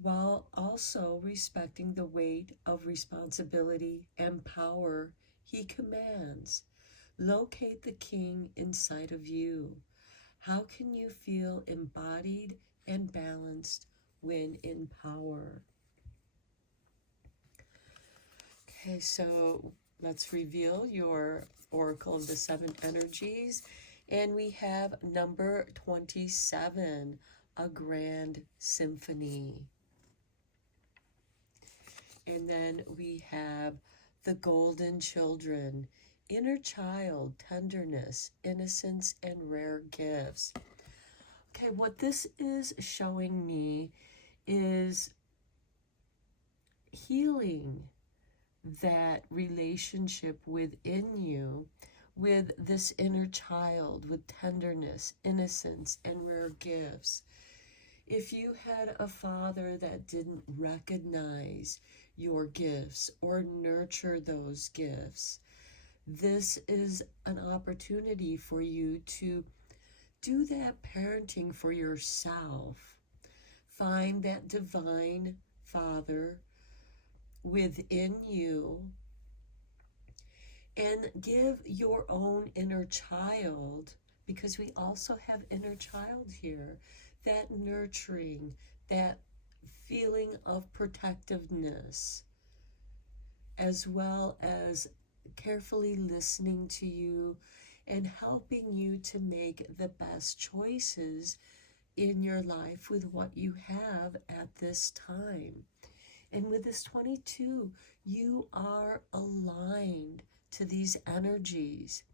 while also respecting the weight of responsibility and power he commands. Locate the king inside of you. How can you feel embodied and balanced when in power? Okay, so let's reveal your Oracle of the Seven Energies. And we have number 27, a grand symphony. And then we have the golden children, inner child, tenderness, innocence, and rare gifts. Okay, what this is showing me is healing that relationship within you with this inner child, with tenderness, innocence, and rare gifts. If you had a father that didn't recognize your gifts or nurture those gifts, this is an opportunity for you to do that parenting for yourself. Find that divine father within you and give your own inner child, because we also have inner child here, that nurturing, that feeling of protectiveness, as well as carefully listening to you and helping you to make the best choices in your life with what you have at this time. And with this 22, you are aligned to these energies.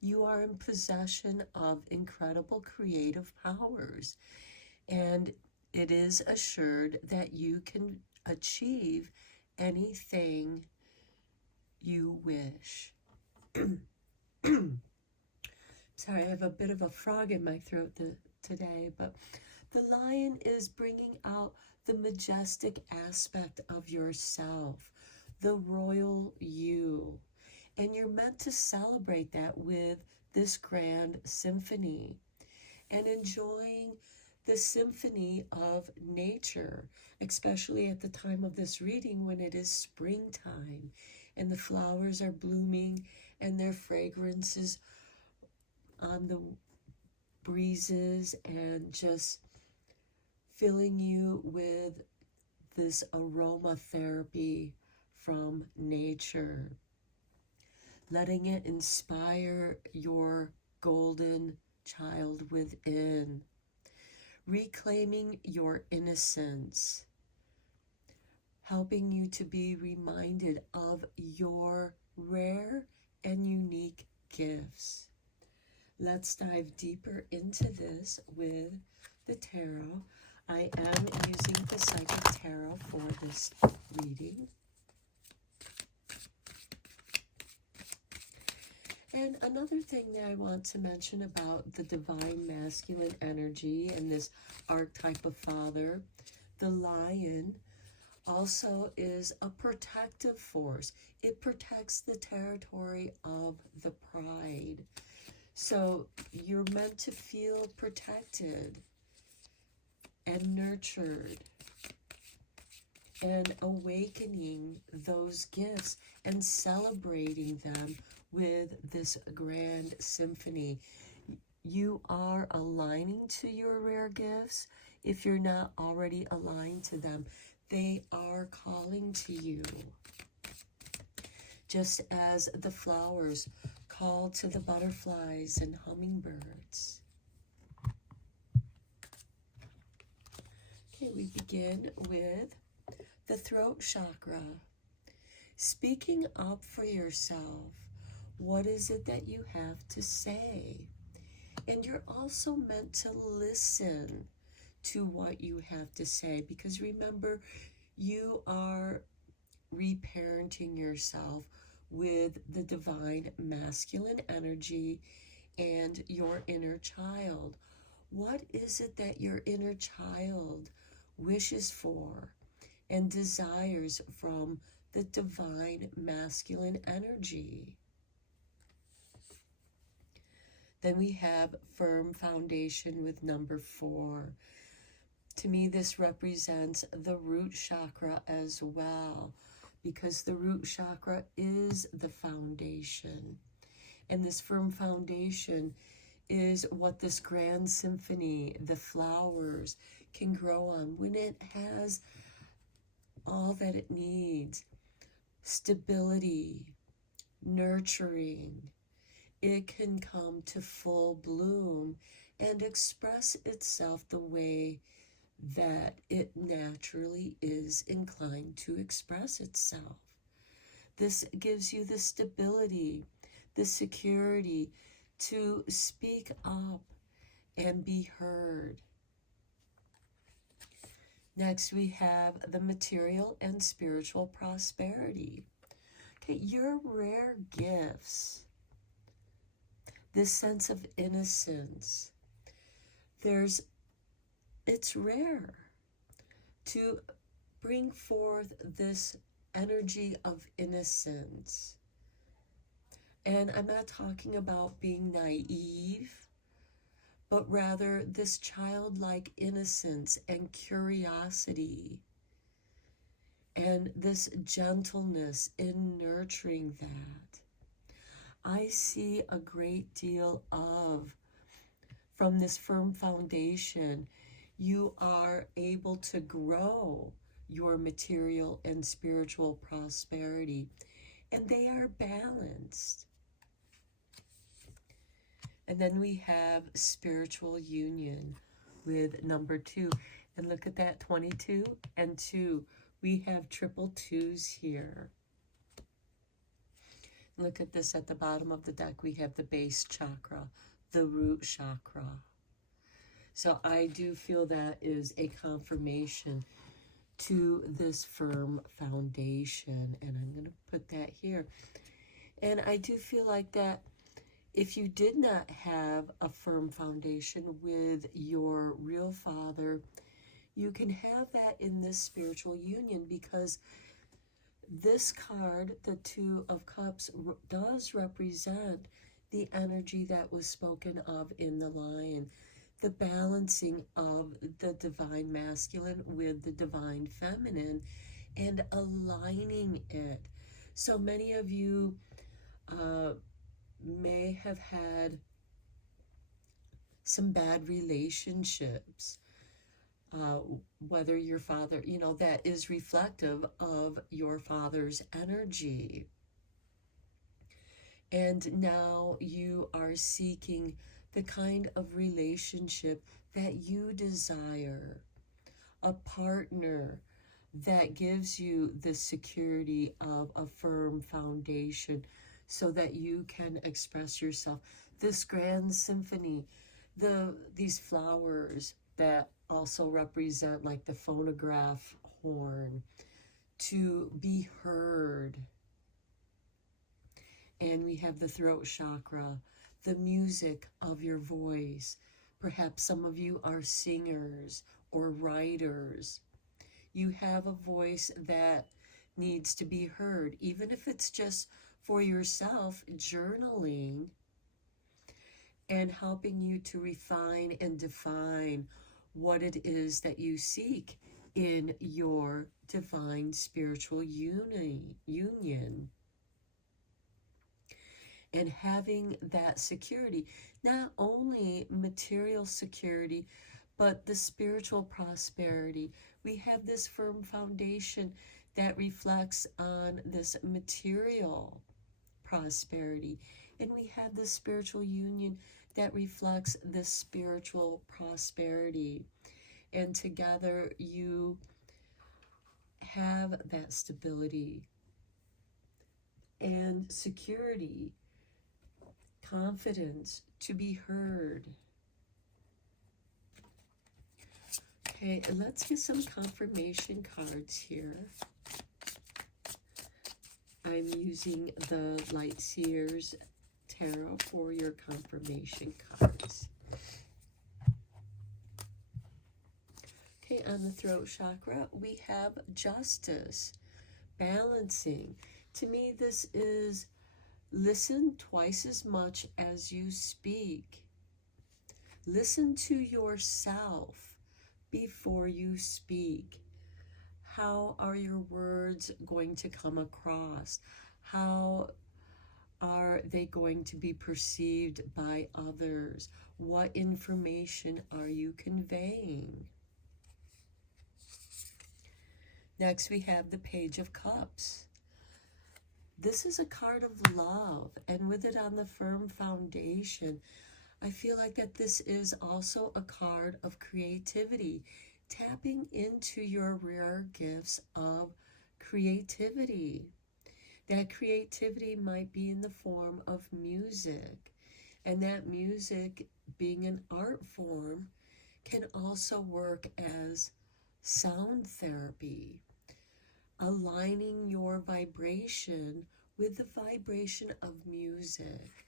You are in possession of incredible creative powers, and it is assured that you can achieve anything you wish. Sorry, I have a bit of a frog in my throat today, but the lion is bringing out the majestic aspect of yourself, the royal you. And you're meant to celebrate that with this grand symphony and enjoying the symphony of nature, especially at the time of this reading when it is springtime and the flowers are blooming and their fragrances on the breezes and just filling you with this aromatherapy from nature, letting it inspire your golden child within, reclaiming your innocence, helping you to be reminded of your rare and unique gifts. Let's dive deeper into this with the tarot. I am using the Psychic Tarot for this reading. And another thing that I want to mention about the divine masculine energy and this archetype of father, The lion also is a protective force. It protects the territory of the pride. So you're meant to feel protected and nurtured and awakening those gifts and celebrating them with this grand symphony. You are aligning to your rare gifts. If you're not already aligned to them, they are calling to you. Just as the flowers call to the butterflies and hummingbirds. Okay, we begin with the throat chakra. Speaking up for yourself. What is it that you have to say? And you're also meant to listen to what you have to say, because remember, you are reparenting yourself with the divine masculine energy and your inner child. What is it that your inner child wishes for and desires from the divine masculine energy? Then we have firm foundation with number 4. To me, this represents the root chakra as well, because the root chakra is the foundation. And this firm foundation is what this grand symphony, the flowers, can grow on when it has all that it needs. Stability, nurturing. It can come to full bloom and express itself the way that it naturally is inclined to express itself. This gives you the stability, the security to speak up and be heard. Next, we have the material and spiritual prosperity. Okay, your rare gifts, this sense of innocence, it's rare to bring forth this energy of innocence. And I'm not talking about being naive, but rather this childlike innocence and curiosity and this gentleness in nurturing that. I see a great deal of, from this firm foundation, you are able to grow your material and spiritual prosperity, and they are balanced. And then we have spiritual union with number 2. And look at that, 22 and 2. We have triple 2s here. Look at this at the bottom of the deck. We have the base chakra, the root chakra. So I do feel that is a confirmation to this firm foundation. And I'm going to put that here. And I do feel like that if you did not have a firm foundation with your real father, you can have that in this spiritual union, because this card, the 2 of Cups, does represent the energy that was spoken of in the lion, the balancing of the divine masculine with the divine feminine and aligning it. So many of you may have had some bad relationships, whether your father, that is reflective of your father's energy. And now you are seeking the kind of relationship that you desire, a partner that gives you the security of a firm foundation so that you can express yourself. This grand symphony, these flowers that also represent like the phonograph horn, to be heard. And we have the throat chakra, the music of your voice. Perhaps some of you are singers or writers. You have a voice that needs to be heard, even if it's just for yourself, journaling and helping you to refine and define what it is that you seek in your divine spiritual union. And having that security, not only material security, but the spiritual prosperity. We have this firm foundation that reflects on this material prosperity. And we have this spiritual union that reflects this spiritual prosperity. And together you have that stability and security, confidence to be heard. Okay, let's get some confirmation cards here. I'm using the Light Seers Tarot for your confirmation cards. Okay, on the throat chakra, we have justice, balancing. To me, this is listen twice as much as you speak. Listen to yourself before you speak. How are your words going to come across? How are they going to be perceived by others? What information are you conveying? Next, we have the Page of Cups. This is a card of love, and with it on the firm foundation, I feel like that this is also a card of creativity, tapping into your rare gifts of creativity. That creativity might be in the form of music, and that music, being an art form, can also work as sound therapy, aligning your vibration with the vibration of music.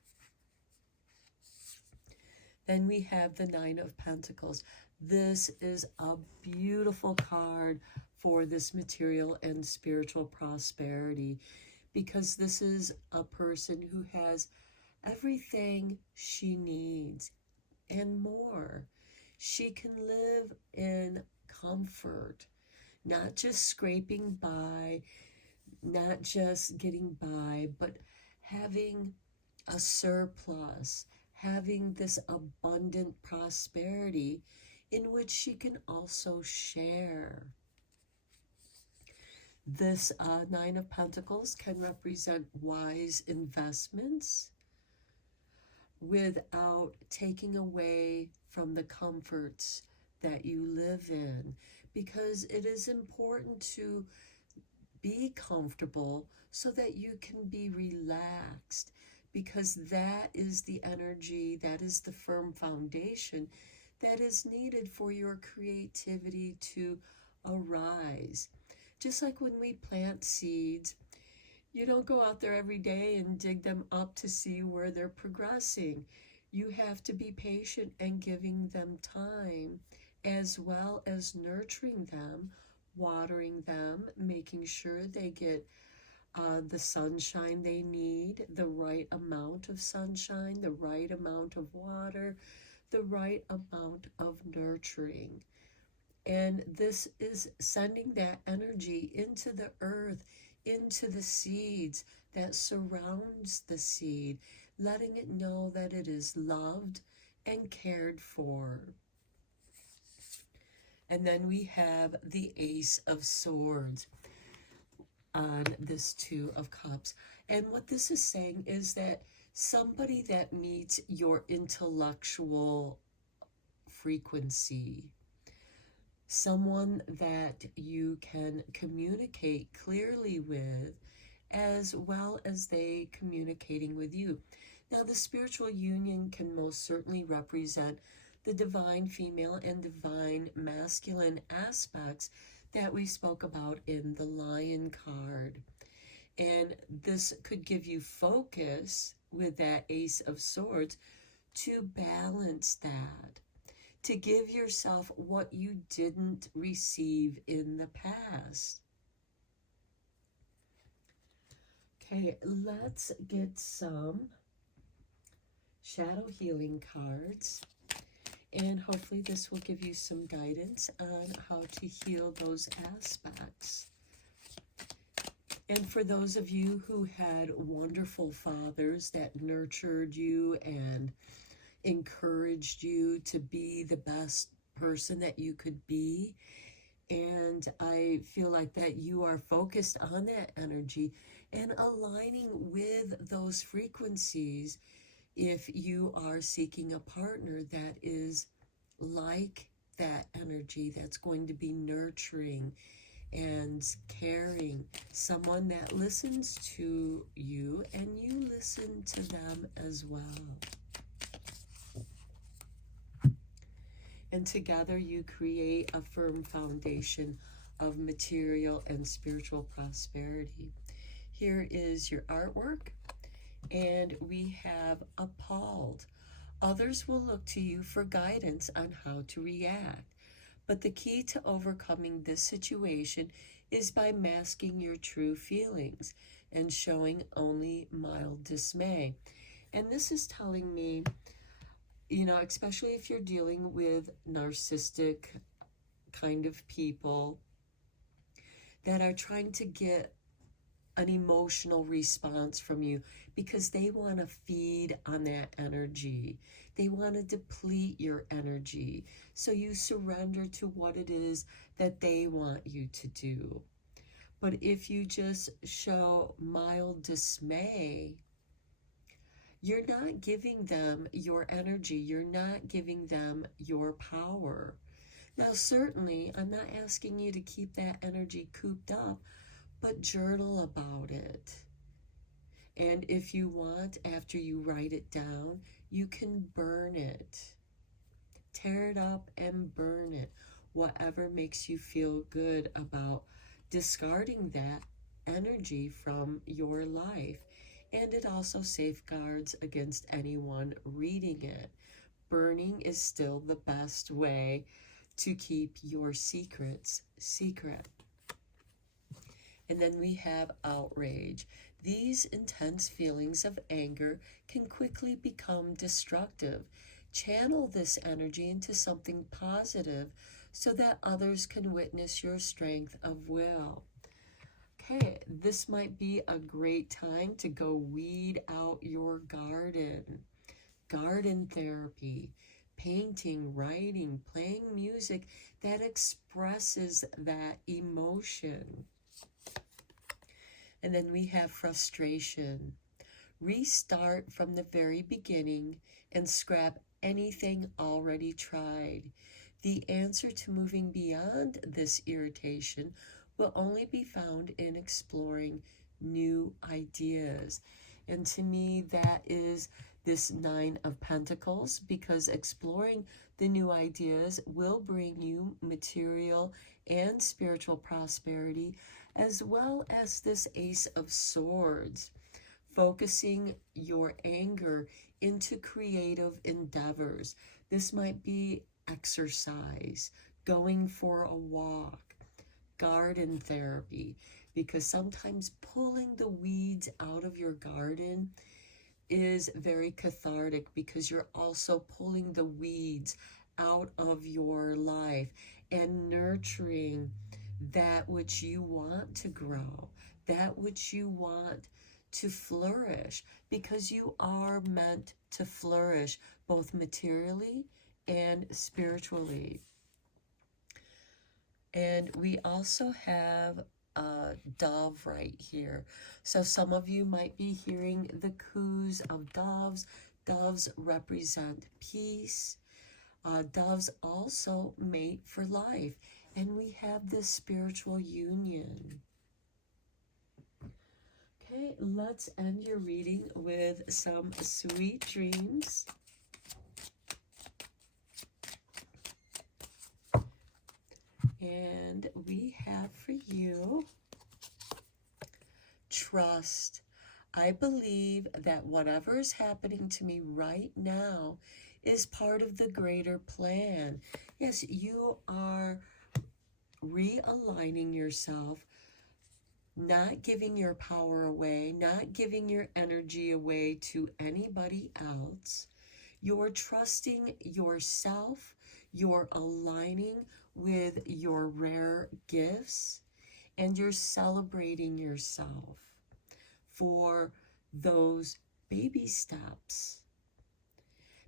Then we have the Nine of Pentacles. This is a beautiful card for this material and spiritual prosperity, because this is a person who has everything she needs and more. She can live in comfort, not just scraping by, not just getting by, but having a surplus, having this abundant prosperity in which she can also share. This Nine of Pentacles can represent wise investments without taking away from the comforts that you live in, because it is important to be comfortable so that you can be relaxed, because that is the energy, that is the firm foundation that is needed for your creativity to arise. Just like when we plant seeds, you don't go out there every day and dig them up to see where they're progressing. You have to be patient and giving them time, as well as nurturing them, watering them, making sure they get the sunshine they need, the right amount of sunshine, the right amount of water, the right amount of nurturing. And this is sending that energy into the earth, into the seeds that surrounds the seed, letting it know that it is loved and cared for. And then we have the Ace of Swords on this Two of Cups. And what this is saying is that somebody that meets your intellectual frequency, someone that you can communicate clearly with, as well as they communicating with you. Now, the spiritual union can most certainly represent the divine female and divine masculine aspects that we spoke about in the Lion card. And this could give you focus with that Ace of Swords to balance that, to give yourself what you didn't receive in the past. Okay, let's get some shadow healing cards. And hopefully this will give you some guidance on how to heal those aspects. And for those of you who had wonderful fathers that nurtured you and encouraged you to be the best person that you could be, and I feel like that you are focused on that energy and aligning with those frequencies if you are seeking a partner that is like that energy, that's going to be nurturing and caring, someone that listens to you and you listen to them as well. And together you create a firm foundation of material and spiritual prosperity. Here is your artwork, and we have appalled. Others will look to you for guidance on how to react. But the key to overcoming this situation is by masking your true feelings and showing only mild dismay. And this is telling me, you know, especially if you're dealing with narcissistic kind of people that are trying to get an emotional response from you because they want to feed on that energy. They want to deplete your energy. So you surrender to what it is that they want you to do. But if you just show mild dismay, you're not giving them your energy. You're not giving them your power. Now, certainly, I'm not asking you to keep that energy cooped up, but journal about it. And if you want, after you write it down, you can burn it. Tear it up and burn it. Whatever makes you feel good about discarding that energy from your life. And it also safeguards against anyone reading it. Burning is still the best way to keep your secrets secret. And then we have outrage. These intense feelings of anger can quickly become destructive. Channel this energy into something positive so that others can witness your strength of will. Okay, this might be a great time to go weed out your garden. Garden therapy, painting, writing, playing music that expresses that emotion. And then we have frustration. Restart from the very beginning and scrap anything already tried. The answer to moving beyond this irritation will only be found in exploring new ideas. And to me, that is this Nine of Pentacles, because exploring the new ideas will bring you material and spiritual prosperity, as well as this Ace of Swords, focusing your anger into creative endeavors. This might be exercise, going for a walk, garden therapy, because sometimes pulling the weeds out of your garden is very cathartic, because you're also pulling the weeds out of your life and nurturing that which you want to grow, that which you want to flourish, because you are meant to flourish both materially and spiritually. And we also have a dove right here. So some of you might be hearing the coos of doves. Doves represent peace. Doves also mate for life. And we have this spiritual union. Okay, let's end your reading with some sweet dreams. And we have for you, trust. I believe that whatever is happening to me right now is part of the greater plan. Yes, you are realigning yourself, not giving your power away, not giving your energy away to anybody else. You're trusting yourself, you're aligning with your rare gifts, and you're celebrating yourself for those baby steps.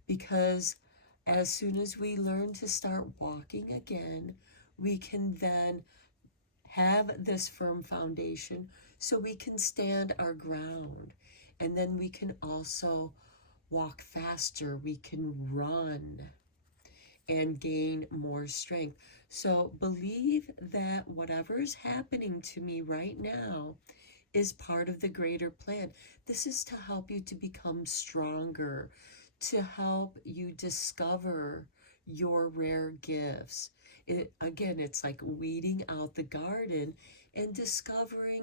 Because as soon as we learn to start walking again, we can then have this firm foundation so we can stand our ground. And then we can also walk faster, we can run and gain more strength. So believe that whatever is happening to me right now is part of the greater plan. This is to help you to become stronger, to help you discover your rare gifts. Again, it's like weeding out the garden and discovering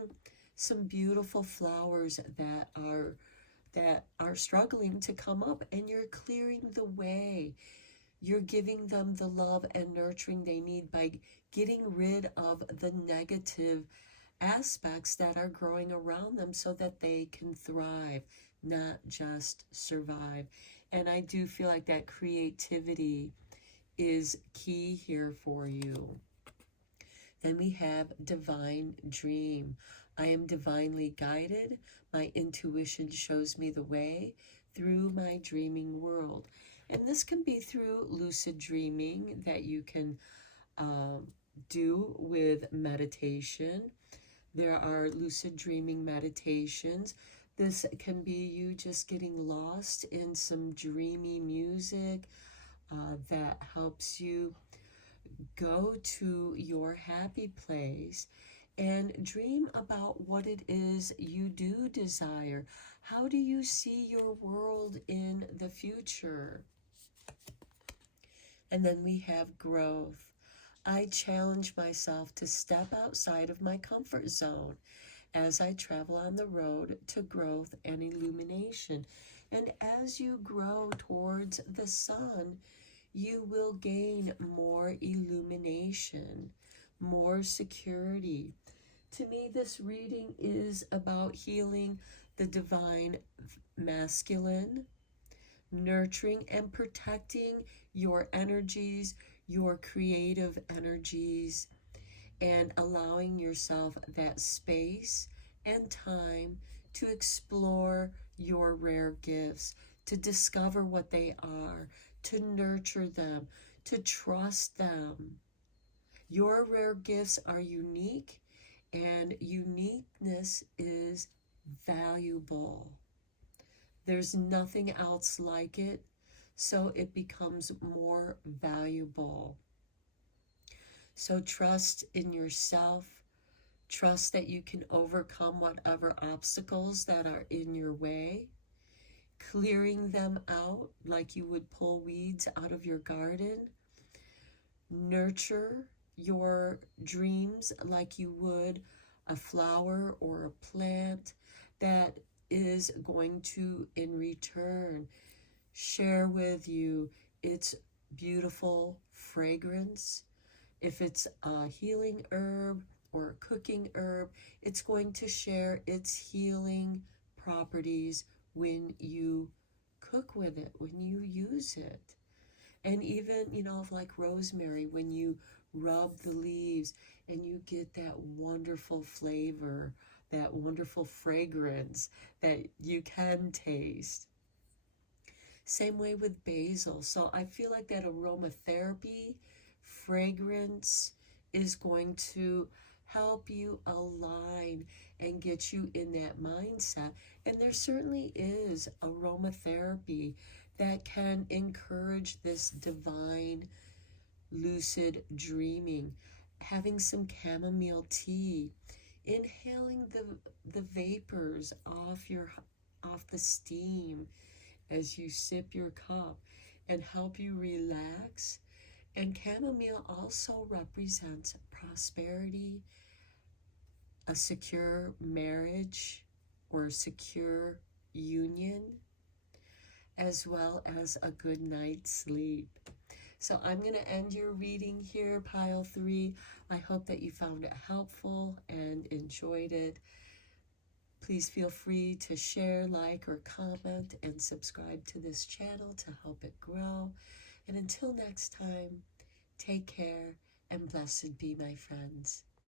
some beautiful flowers that are struggling to come up, and you're clearing the way. You're giving them the love and nurturing they need by getting rid of the negative aspects that are growing around them so that they can thrive, not just survive. And I do feel like that creativity is key here for you. Then we have divine dream. I am divinely guided. My intuition shows me the way through my dreaming world. And this can be through lucid dreaming that you can do with meditation. There are lucid dreaming meditations. This can be you just getting lost in some dreamy music that helps you go to your happy place and dream about what it is you do desire. How do you see your world in the future? And then we have growth. I challenge myself to step outside of my comfort zone as I travel on the road to growth and illumination. And as you grow towards the sun, you will gain more illumination, more security. To me, this reading is about healing the divine masculine, nurturing and protecting your energies, your creative energies, and allowing yourself that space and time to explore your rare gifts, to discover what they are, to nurture them, to trust them. Your rare gifts are unique, and uniqueness is valuable. There's nothing else like it, so it becomes more valuable. So trust in yourself. Trust that you can overcome whatever obstacles that are in your way, clearing them out like you would pull weeds out of your garden. Nurture your dreams like you would a flower or a plant that is going to, in return, share with you its beautiful fragrance. If it's a healing herb or a cooking herb, it's going to share its healing properties when you cook with it, when you use it. And even, like rosemary, when you rub the leaves and you get that wonderful flavor, that wonderful fragrance that you can taste. Same way with basil. So I feel like that aromatherapy fragrance is going to help you align and get you in that mindset. And there certainly is aromatherapy that can encourage this divine lucid dreaming. Having some chamomile tea, inhaling the vapors off the steam as you sip your cup and help you relax. And chamomile also represents prosperity, a secure marriage or a secure union. as well as a good night's sleep. So I'm going to end your reading here, pile 3. I hope that you found it helpful and enjoyed it. Please feel free to share, like, or comment, and subscribe to this channel to help it grow. And until next time, take care and blessed be, my friends.